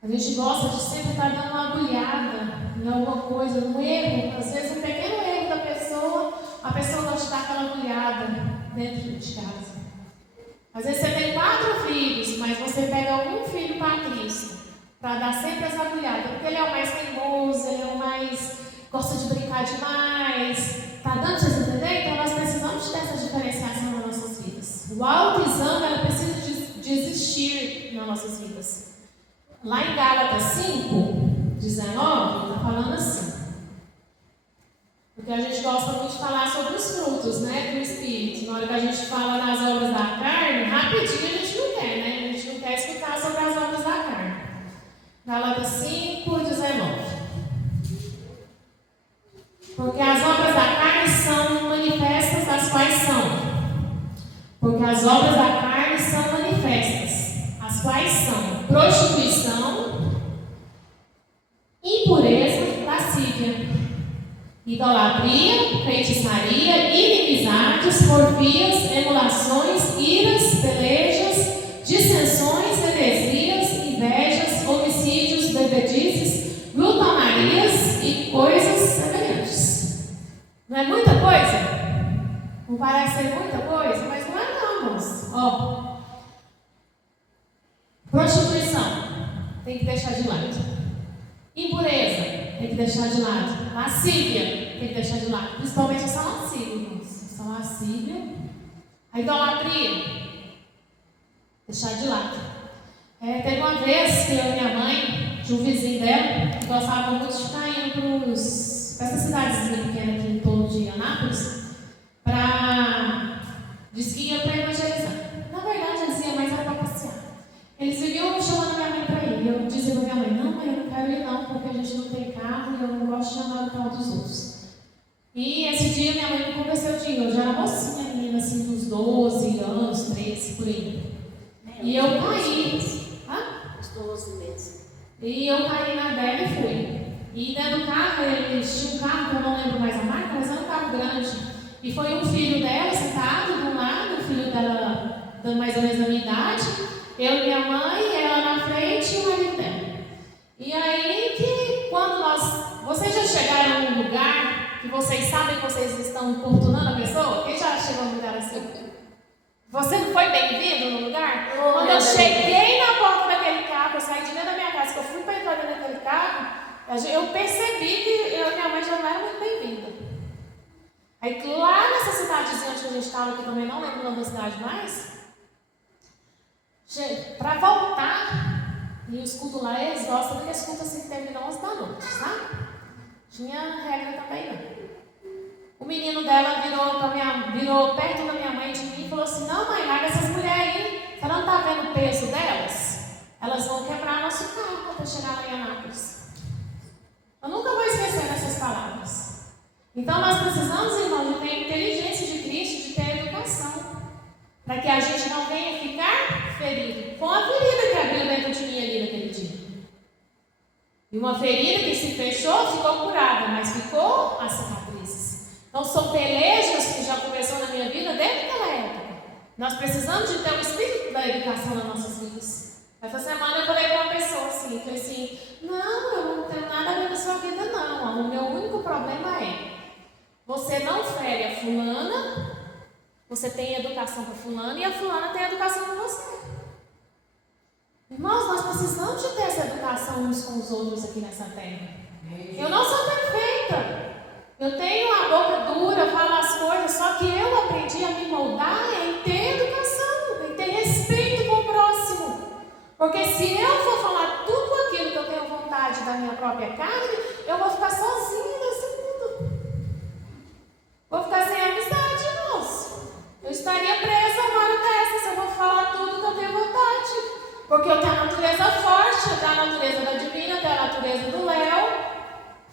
A gente gosta de sempre estar dando uma agulhada em alguma coisa, num erro, às vezes um pequeno erro da pessoa, a pessoa gosta de dar aquela agulhada dentro de casa. Às vezes você tem 4 filhos, mas você pega um filho para Cristo, para dar sempre essa agulhada, porque ele é o mais teimoso, ele é o mais gosta de brincar demais. Está dando para vocês entenderem? Então nós precisamos dessa diferenciação nas nossas vidas. O autoexame ela precisa de existir nas nossas vidas. Lá em Gálatas 5, 19, está falando assim. Porque a gente gosta muito de falar sobre os frutos, né, do Espírito. Na hora que a gente fala nas obras da carne, rapidinho a gente não quer, né? A gente não quer escutar sobre as obras da carne. Gálatas 5, 19. Porque as obras da carne são manifestas, as quais são. Porque as obras da carne são manifestas, as quais são prostituição, impureza, lascívia, idolatria, feitiçaria, inimizades, porfias, emulações, iras, pelejas, dissensões, heresias, invejas, homicídios, bebedices, glutonarias e coisas semelhantes. Não é muita coisa? Não parece ser muita coisa? Mas não é não, moço. Ó. Prostituição, tem que deixar de lado. Impureza, tem que deixar de lado. Lascívia, tem que deixar de lado. Principalmente essa lascívia, irmãos. Essa lascívia. A idolatria, deixar de lado. Teve uma vez que eu e minha mãe, de um vizinho dela, que gostava muito de ficar indo para essa cidadezinha pequena aqui em torno de Anápolis, diz que ia para evangelizar. Na verdade, eles iam, mas era para passear. Eles viviam chamando minha mãe para ir. Eu dizia para minha mãe, não, mãe, eu não quero ir não, porque a gente não tem carro e eu não gosto de chamar o carro dos outros. E esse dia minha mãe me convenceu de ir. Eu já era mocinha, menina, assim, dos 12 anos, 13, por aí. E eu caí. Os 12 meses. E eu caí na dela e fui. E dentro do carro, eles tinham um carro que eu não lembro mais a marca, mas era um carro grande. E foi um filho dela sentado de um lado, o filho dela dando mais ou menos a minha idade, eu e minha mãe, ela na frente e o marido dela. E aí que quando vocês já chegaram em um lugar que vocês sabem que vocês estão importunando a pessoa? Quem já chegou num lugar assim? Você não foi bem-vindo no lugar? Quando eu cheguei na porta daquele carro, eu saí de dentro da minha casa, que eu fui para entrar dentro daquele carro, eu percebi que eu e minha mãe já não eram muito bem-vindas. Aí lá nessa cidadezinha onde a gente estava, que eu também não lembro o nome da cidade mais, para voltar, e os cultos lá, eles gostam daqueles cultos assim que terminam 11 da noite, sabe? Tinha regra também não. O menino dela virou perto da minha mãe de mim e falou assim, não mãe, larga essas mulheres aí, você não está vendo o peso delas? Elas vão quebrar nosso carro quando chegar lá em Anápolis. Eu nunca vou esquecer dessas palavras. Então nós precisamos, irmão, de ter inteligência de Cristo, de ter educação, para que a gente não venha ficar ferido. Foi uma ferida que abriu dentro de mim ali naquele dia. E uma ferida que se fechou, ficou curada, mas ficou as cicatrizes. Então são pelejas que já começou na minha vida desde aquela época. Nós precisamos de ter um espírito da educação nas nossas vidas. Essa semana eu falei com uma pessoa assim, falei assim, não, eu não tenho nada a ver com a sua vida não. O meu único problema é, você não fere a fulana, você tem educação com a fulana e a fulana tem educação com você. Irmãos, nós precisamos de ter essa educação uns com os outros aqui nessa terra. Eu não sou perfeita. Eu tenho a boca dura, falo as coisas, só que eu aprendi a me moldar em ter educação, em ter respeito com o próximo. Porque se eu for falar tudo aquilo que eu tenho vontade da minha própria carne, eu vou ficar sozinha nesse mundo. Vou ficar sem amizade, irmãos. Eu estaria presa uma hora dessa se eu vou falar tudo que eu tenho vontade. Porque eu tenho a natureza forte, eu tenho a natureza da Divina, eu tenho a natureza do Léo.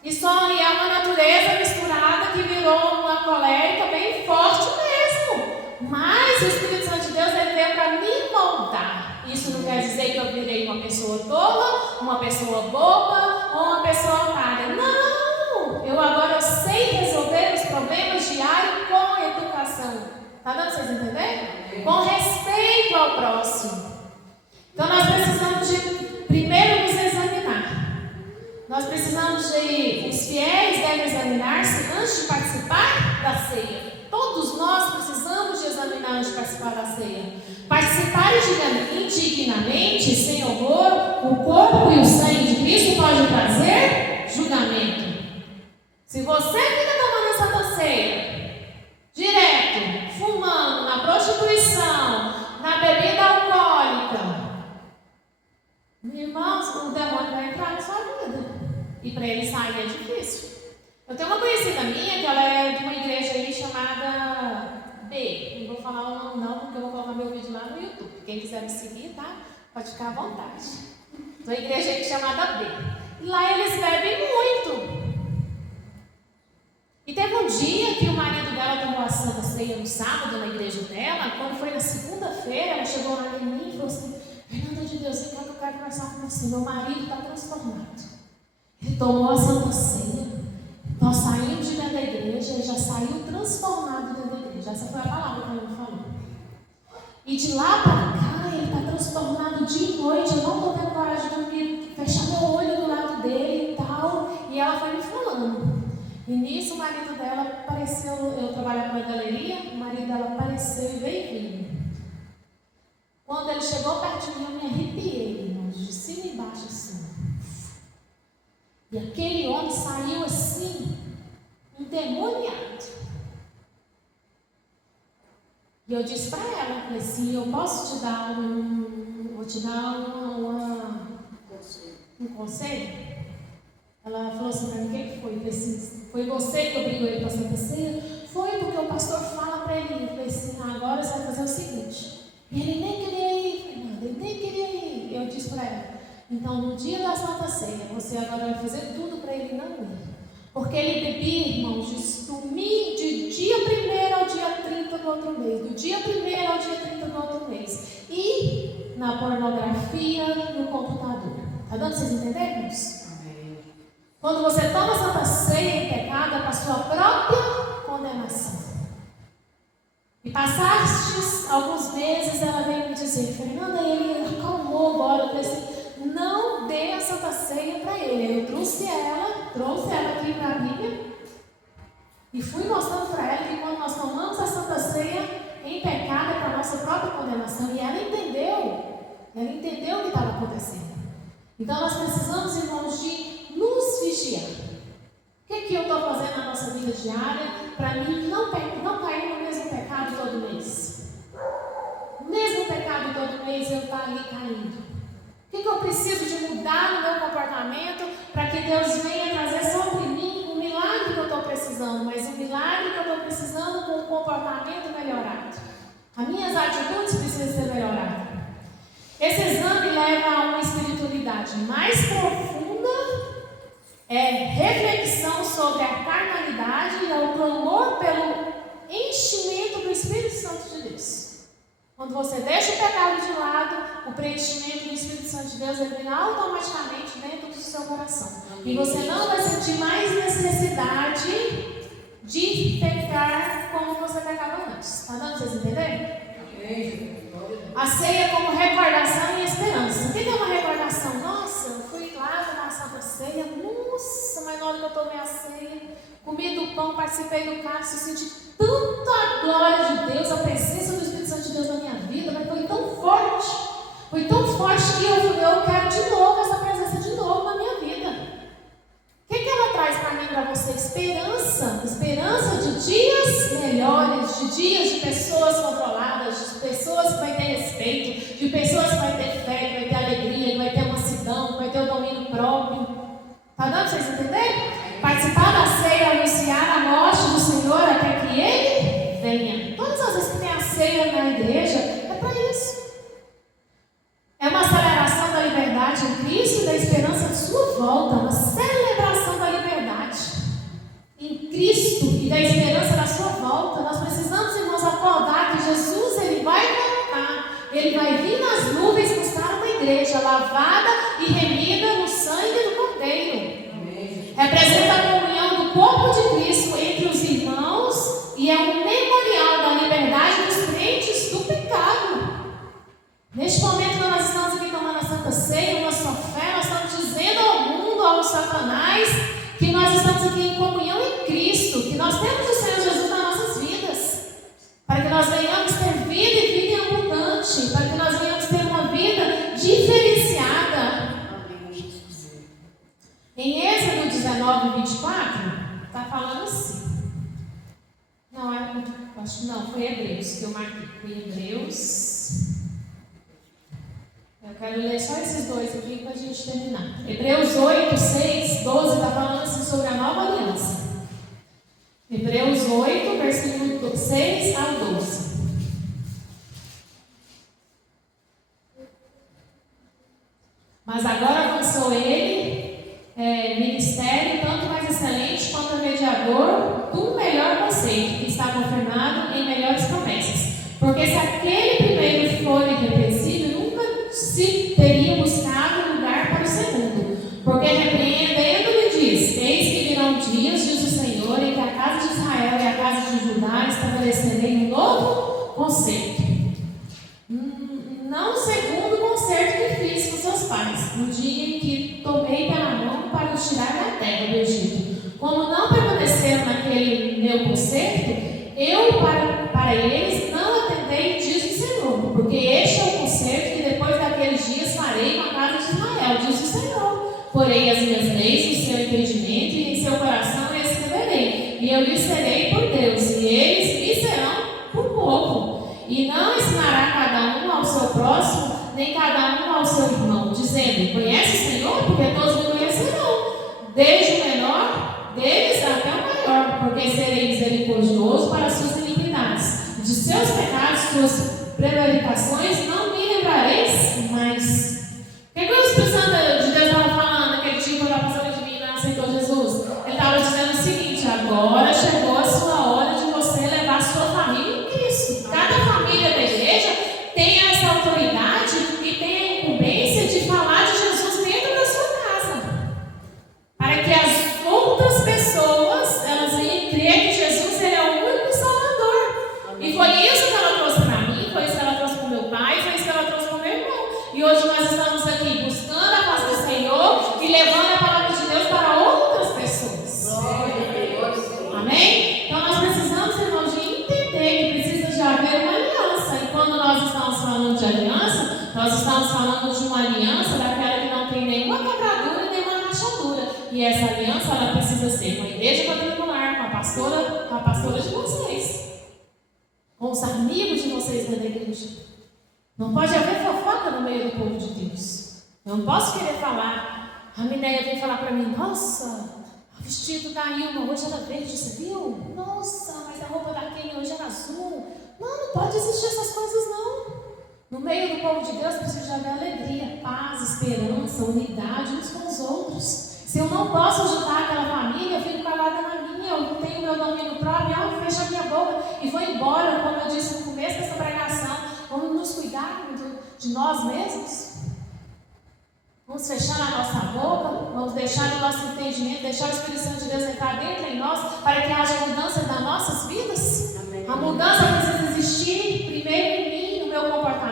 E só é uma natureza misturada que virou uma colérica bem forte mesmo. Mas o Espírito Santo de Deus veio para me moldar. Isso não quer dizer que eu virei uma pessoa tola, uma pessoa boba ou uma pessoa otária. Não! Eu agora sei resolver os problemas diários com educação. Está dando para vocês entenderem? Com respeito ao próximo. Então nós precisamos de primeiro nos examinar. Nós precisamos de, os fiéis devem examinar-se antes de participar da ceia. Todos nós precisamos de examinar antes de participar da ceia. Participar indignamente, sem horror, o corpo e o sangue de Cristo pode trazer julgamento. Se você fica tomando essa Santa Ceia, direto, fumando, na prostituição, na bebida alcoólica, irmãos, o demônio vai entrar na sua vida. E para ele sair é difícil. Eu tenho uma conhecida minha que ela é de uma igreja aí chamada B. Não vou falar o nome não, porque eu vou colocar meu vídeo lá no YouTube. Quem quiser me seguir, tá? Pode ficar à vontade. Tem uma igreja aí chamada B. E lá eles bebem muito. E teve um dia que o marido dela tomou a Santa Ceia no sábado na igreja dela. Quando foi na segunda-feira, ela chegou lá em mim e falou assim: Fernanda de Deus, vem cá que eu quero conversar com você. Meu marido está transformado. Ele tomou a Santa Ceia. Nós saímos de dentro da igreja, ele já saiu transformado dentro da igreja. Essa foi a palavra que ela me falou. E de lá para cá, ele está transformado dia e noite. Eu não estou tendo coragem de dormir, fechar meu olho do lado dele e tal. E ela foi me falando. E nisso o marido dela apareceu. Eu trabalhava com uma galeria, o marido dela apareceu e veio vindo. Quando ele chegou perto de mim, eu me arrepiei, irmãos, de cima e embaixo assim. E aquele homem saiu assim, endemoniado. E eu disse para ela, falei assim, eu posso te dar vou te dar um conselho? Ela falou assim para mim, o que foi? Eu falei assim, foi você que obrigou ele para a Santa Ceia? Foi porque o pastor fala para ele. Eu falei assim, agora você vai fazer o seguinte. Ele nem queria ir, Fernanda, ele nem queria ir. Eu disse para ela, então no dia da Santa Ceia, você agora vai fazer tudo para ele não ir. Porque ele bebia, irmãos, de dia 1º ao dia 30 do outro mês. Do dia 1º ao dia 30 do outro mês. E na pornografia, no computador. Está dando para vocês entenderem, irmãos? Quando você toma a Santa Ceia em pecado, é para a sua própria condenação. E passaste alguns meses, ela veio me dizer, Fernanda, ele acalmou agora. Eu falei assim, não dê a Santa Ceia para ele. Eu trouxe ela aqui para a Bíblia e fui mostrando para ela que quando nós tomamos a Santa Ceia em pecado é para a nossa própria condenação. E ela entendeu o que estava acontecendo. Então nós precisamos, irmãos, de nos vigiar. O que eu estou fazendo na nossa vida diária para mim não cair no mesmo pecado todo mês? O mesmo pecado todo mês eu estou ali caindo. O que eu preciso de mudar no meu comportamento para que Deus venha trazer sobre mim o milagre que eu estou precisando, mas o milagre que eu estou precisando com o comportamento melhorado. As minhas atitudes precisam ser melhoradas. Esse exame leva a uma espiritualidade mais profunda, reflexão sobre a carnalidade e o clamor pelo enchimento do Espírito Santo de Deus. Quando você deixa o pecado de lado, o preenchimento do Espírito Santo de Deus vem automaticamente dentro do seu coração. E você não vai sentir mais necessidade de pecar como você pecava antes. Está dando para vocês entenderem? A ceia como recordação e esperança. O que é uma recordação? Nossa, eu fui lá na Santa Ceia. Nossa, mas na hora que eu tomei a ceia, comi do pão, participei do cálice, senti tanta glória de Deus, a presença do Espírito Santo de Deus na minha vida, mas foi tão forte. Foi tão forte que eu quero de novo essa presença de novo na minha vida. O que ela traz para mim, para você? Esperança. Esperança de dias melhores, de dias de pessoas controladas, de pessoas que vai ter respeito, de pessoas que vai ter fé, que vai ter alegria, que vai ter mansidão, que vai ter o domínio próprio. Está dando para vocês entenderem? Participar da ceia, anunciar a morte do Senhor até que Ele venha. Todas as vezes que tem a ceia na igreja, é para isso. É uma celebração da liberdade em Cristo e da esperança de sua volta. Uma celebração da liberdade em Cristo e da esperança da sua volta. Nós precisamos, irmãos, acordar que Jesus ele vai voltar. Ele vai vir nas nuvens buscar uma igreja lavada e remida no sangue do Cordeiro. Amém. Representa a comunhão do corpo de Cristo entre os irmãos e é um memorial da liberdade dos crentes do pecado. Neste momento que nós estamos aqui tomando a Santa Ceia, nossa fé, nós estamos dizendo ao mundo, ao Satanás, que nós estamos aqui em comunhão em Cristo, que nós temos o Senhor Jesus nas nossas vidas, para que nós venhamos ter vida e vida abundante, para que nós venhamos ter uma vida diferenciada. Em Êxodo 19, 24, está falando assim. Não, acho que não, foi Hebreus que eu marquei. Foi Hebreus. Eu quero ler só esses dois aqui para a gente terminar. Hebreus 8, 6, 12 está falando assim sobre a nova aliança. Hebreus 8, versículo 6 ao 12. Mas agora avançou ele, ministério tanto mais excelente quanto mediador do melhor conceito, que está confirmado em melhores promessas. Porque se aquele primeiro for irrepreensível, nunca se teria buscado lugar para o segundo. Porque repreendendo-lhe diz: eis que virão dias, diz o Senhor, em que a casa de Israel e a casa de Judá estabelecerem um novo conceito. Não segundo o concerto que fiz com seus pais, no dia em que tomei pela mão para os tirar da terra do Egito. Como não permaneceram naquele meu concerto, eu para eles não atendei, diz o Senhor, porque este é o concerto que depois daqueles dias farei com a casa de Israel, diz o Senhor. Porei as minhas leis no seu entendimento e em seu coração escreverei, e eu lhes serei por Deus, e eles me serão por povo. E não ensinará cada um ao seu próximo, nem cada um ao seu irmão, dizendo: conhece o Senhor? Porque todos me conhecerão, desde o menor deles até o maior, porque serei misericordioso para as suas iniquidades. De seus pecados, suas prevaricações, não me lembrareis mais. O que o Espírito Santo de Deus estava falando naquele dia quando a pastora de mim não aceitou Jesus? Ele estava dizendo o seguinte: agora chegou a sua hora de você levar a sua família em Cristo. Cada família da igreja tem essa autoridade e tem a incumbência de falar de Jesus dentro da sua casa, para que as outras pessoas elas venham crer que Jesus ele é o único Salvador. E foi isso que ela trouxe para mim, foi isso que ela trouxe para o meu pai, foi isso que ela trouxe para o meu irmão. E hoje nós estamos aqui buscando a paz do Senhor e levando a palavra de Deus para outras pessoas. Amém? Então nós precisamos, irmãos, de entender que precisa de haver uma aliança. E quando nós estamos falando de aliança, nós estamos falando de uma aliança daquela que não tem nenhuma quebradura e nenhuma rachadura. E essa aliança ela precisa ser com a igreja quadrangular, com a pastora de vocês, com os amigos de vocês dentro da igreja. Não pode haver fofoca no meio do povo de Deus. Eu não posso querer falar. A Minéia vem falar para mim: nossa, o vestido da Ilma hoje era verde, você viu? Nossa, mas a roupa da Kenny hoje era azul. Não pode existir essas coisas não. No meio do povo de Deus precisa de haver alegria, paz, esperança, unidade uns com os outros. Se eu não posso ajudar aquela família, eu fico calada na minha, eu tenho meu domínio próprio, eu fecho a minha boca e vou embora, como eu disse no começo dessa pregação. Vamos nos cuidar de nós mesmos. Vamos fechar a nossa boca, vamos deixar o nosso entendimento, deixar o Espírito Santo de Deus entrar dentro em nós, para que haja mudança nas nossas vidas. Amém. A mudança precisa existir primeiro em mim, no meu comportamento.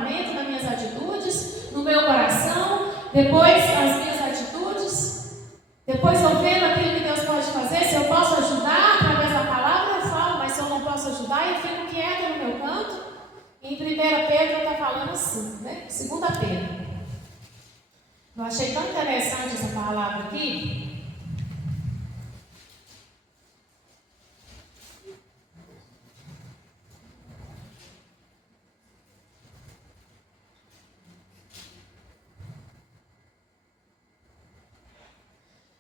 Depois, as minhas atitudes. Depois, eu vendo aquilo que Deus pode fazer. Se eu posso ajudar através da palavra, eu falo. Mas se eu não posso ajudar, eu fico quieta no meu canto. Em 1 Pedro está falando assim, né? 2 Pedro. Eu achei tão interessante essa palavra aqui.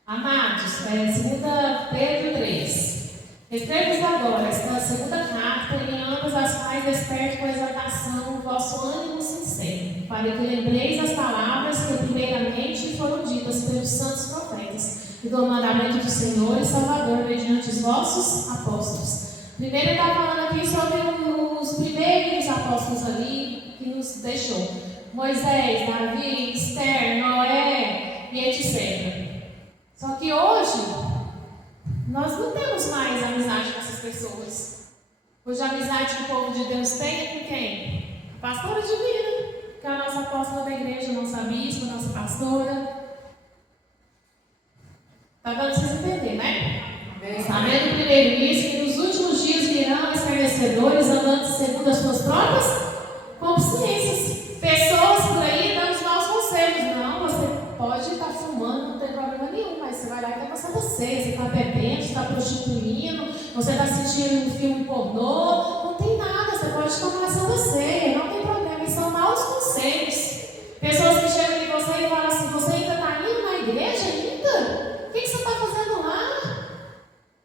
Amados, 2 Pedro 3. Escrevo-vos agora esta segunda carta, em ambas as quais desperto com exaltação o vosso ânimo sincero, para que lembreis as palavras que primeiramente foram ditas pelos santos profetas, e do mandamento do Senhor e Salvador mediante os vossos apóstolos. Primeiro ele está falando aqui sobre os primeiros apóstolos ali que nos deixou. Moisés, Davi, Esther, Noé e etc. Só que hoje, nós não temos mais amizade com essas pessoas. Hoje a amizade que o povo de Deus tem é com quem? A pastora divina, que é a nossa apóstola da igreja, a nossa bispa, a nossa pastora. Está dando para vocês entenderem, né? Sabendo primeiro isso, que nos últimos dias virão escarnecedores, andando segundo as suas próprias consciências. Pessoas por aí dando os maus conselhos. Não, você pode estar fumando, não tem problema nenhum, mas você vai lá e está passando ceia, você está bebendo, você está prostituindo, você está assistindo um filme pornô, não tem nada, você pode tomar essa ceia, não tem problema, e são maus conselhos. Pessoas que chegam em você e falam assim, você ainda está indo na igreja ainda? O que você está fazendo lá?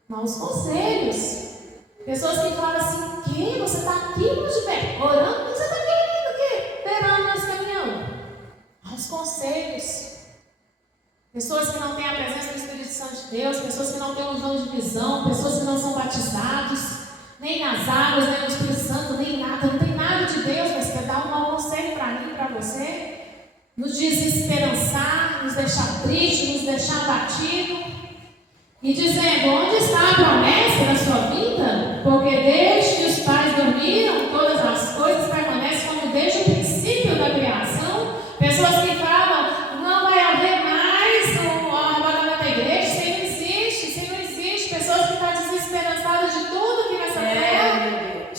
Maus conselhos. Pessoas que falam assim, o quê? Você está aqui hoje, orando, você está querendo o quê? Esperando nesse caminhão. Maus conselhos. Pessoas que não têm a presença do Espírito Santo de Deus, pessoas que não têm o dom de visão, pessoas que não são batizados, nem nas águas, nem no Espírito Santo, nem nada, não tem nada de Deus, mas quer dar um mau conselho para mim, para você, nos desesperançar, nos deixar triste, nos deixar abatido, e dizendo, onde está a promessa da sua vida? Porque desde que os pais dormiram, todas as coisas permanecem como desde o princípio da criação. Pessoas que falam, não vai haver mais o arrebatamento da igreja, isso aí não existe. Pessoas que estão desesperançadas de tudo aqui nessa terra.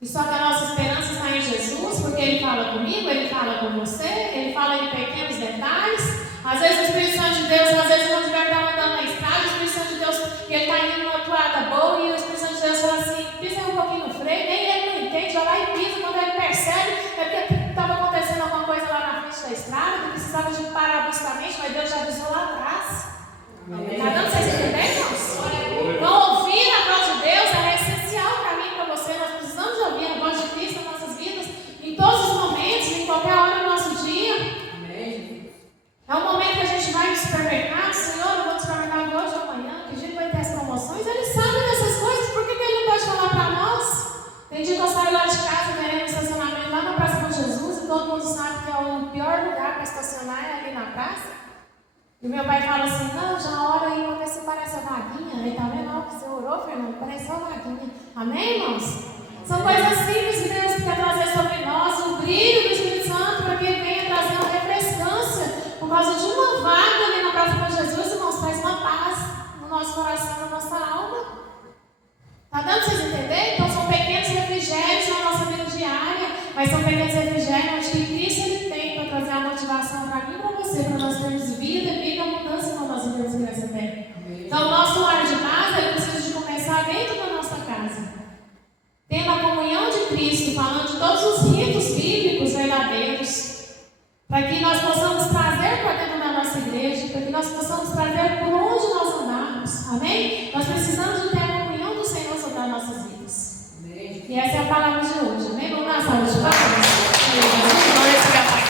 E só que a nossa esperança está em Jesus, porque Ele fala comigo, Ele fala com você, Ele fala em pequenos detalhes. Às vezes o Espírito Santo de Deus, às vezes quando estiver andando na estrada, o Espírito Santo de Deus, Ele está indo numa toada boa e o Espírito Santo de Deus fala assim, pisa um pouquinho no freio, nem ele não entende, vai lá e pisa, quando ele percebe, é porque estava acontecendo alguma coisa lá na frente da estrada, que precisava de parar bruscamente, mas Deus já avisou lá atrás. Está dando para vocês entenderem, irmãos? Então ouvir a voz de Deus é essencial para mim e para você, nós precisamos ouvir a voz de Cristo nas nossas vidas, em todos os momentos, em qualquer hora do nosso dia. É um momento que a gente vai no supermercado, Senhor, eu vou no supermercado hoje ou amanhã, que a gente vai ter as promoções, Ele sabe dessas coisas, por que Ele não pode falar para nós? Tem dia que eu saio lá de casa, querendo estacionamento lá na Praça Bom Jesus, e todo mundo sabe que é o pior lugar para estacionar é ali na praça. E meu pai fala assim, não, já ora aí, vamos ver se parece a vaguinha. Aí tá vendo? Não, que você orou, Fernando, parece uma vaguinha. Amém, irmãos? São coisas simples que Deus quer trazer sobre nós, o brilho do Espírito Santo, para que Ele venha trazer uma refrescância. Por causa de uma vaga ali na Praça de Jesus, irmãos, traz uma paz no nosso coração, na nossa alma. Está dando para vocês entenderem? Então são pequenos refrigérios na nossa vida diária, mas são pequenos refrigérios que Cristo Ele tem para trazer a motivação para mim e para você, para nós termos vida e abundância quando nós vivemos nessa terra. Então o nosso lar de paz, ele precisa de começar dentro da nossa casa. Tendo a comunhão de Cristo, falando de todos os ritos bíblicos verdadeiros, para que nós possamos trazer para dentro da nossa igreja, para que nós possamos trazer por onde nós andarmos. Amém? Nós precisamos de ter a comunhão do Senhor sobre as nossas vidas. Amém. E essa é a palavra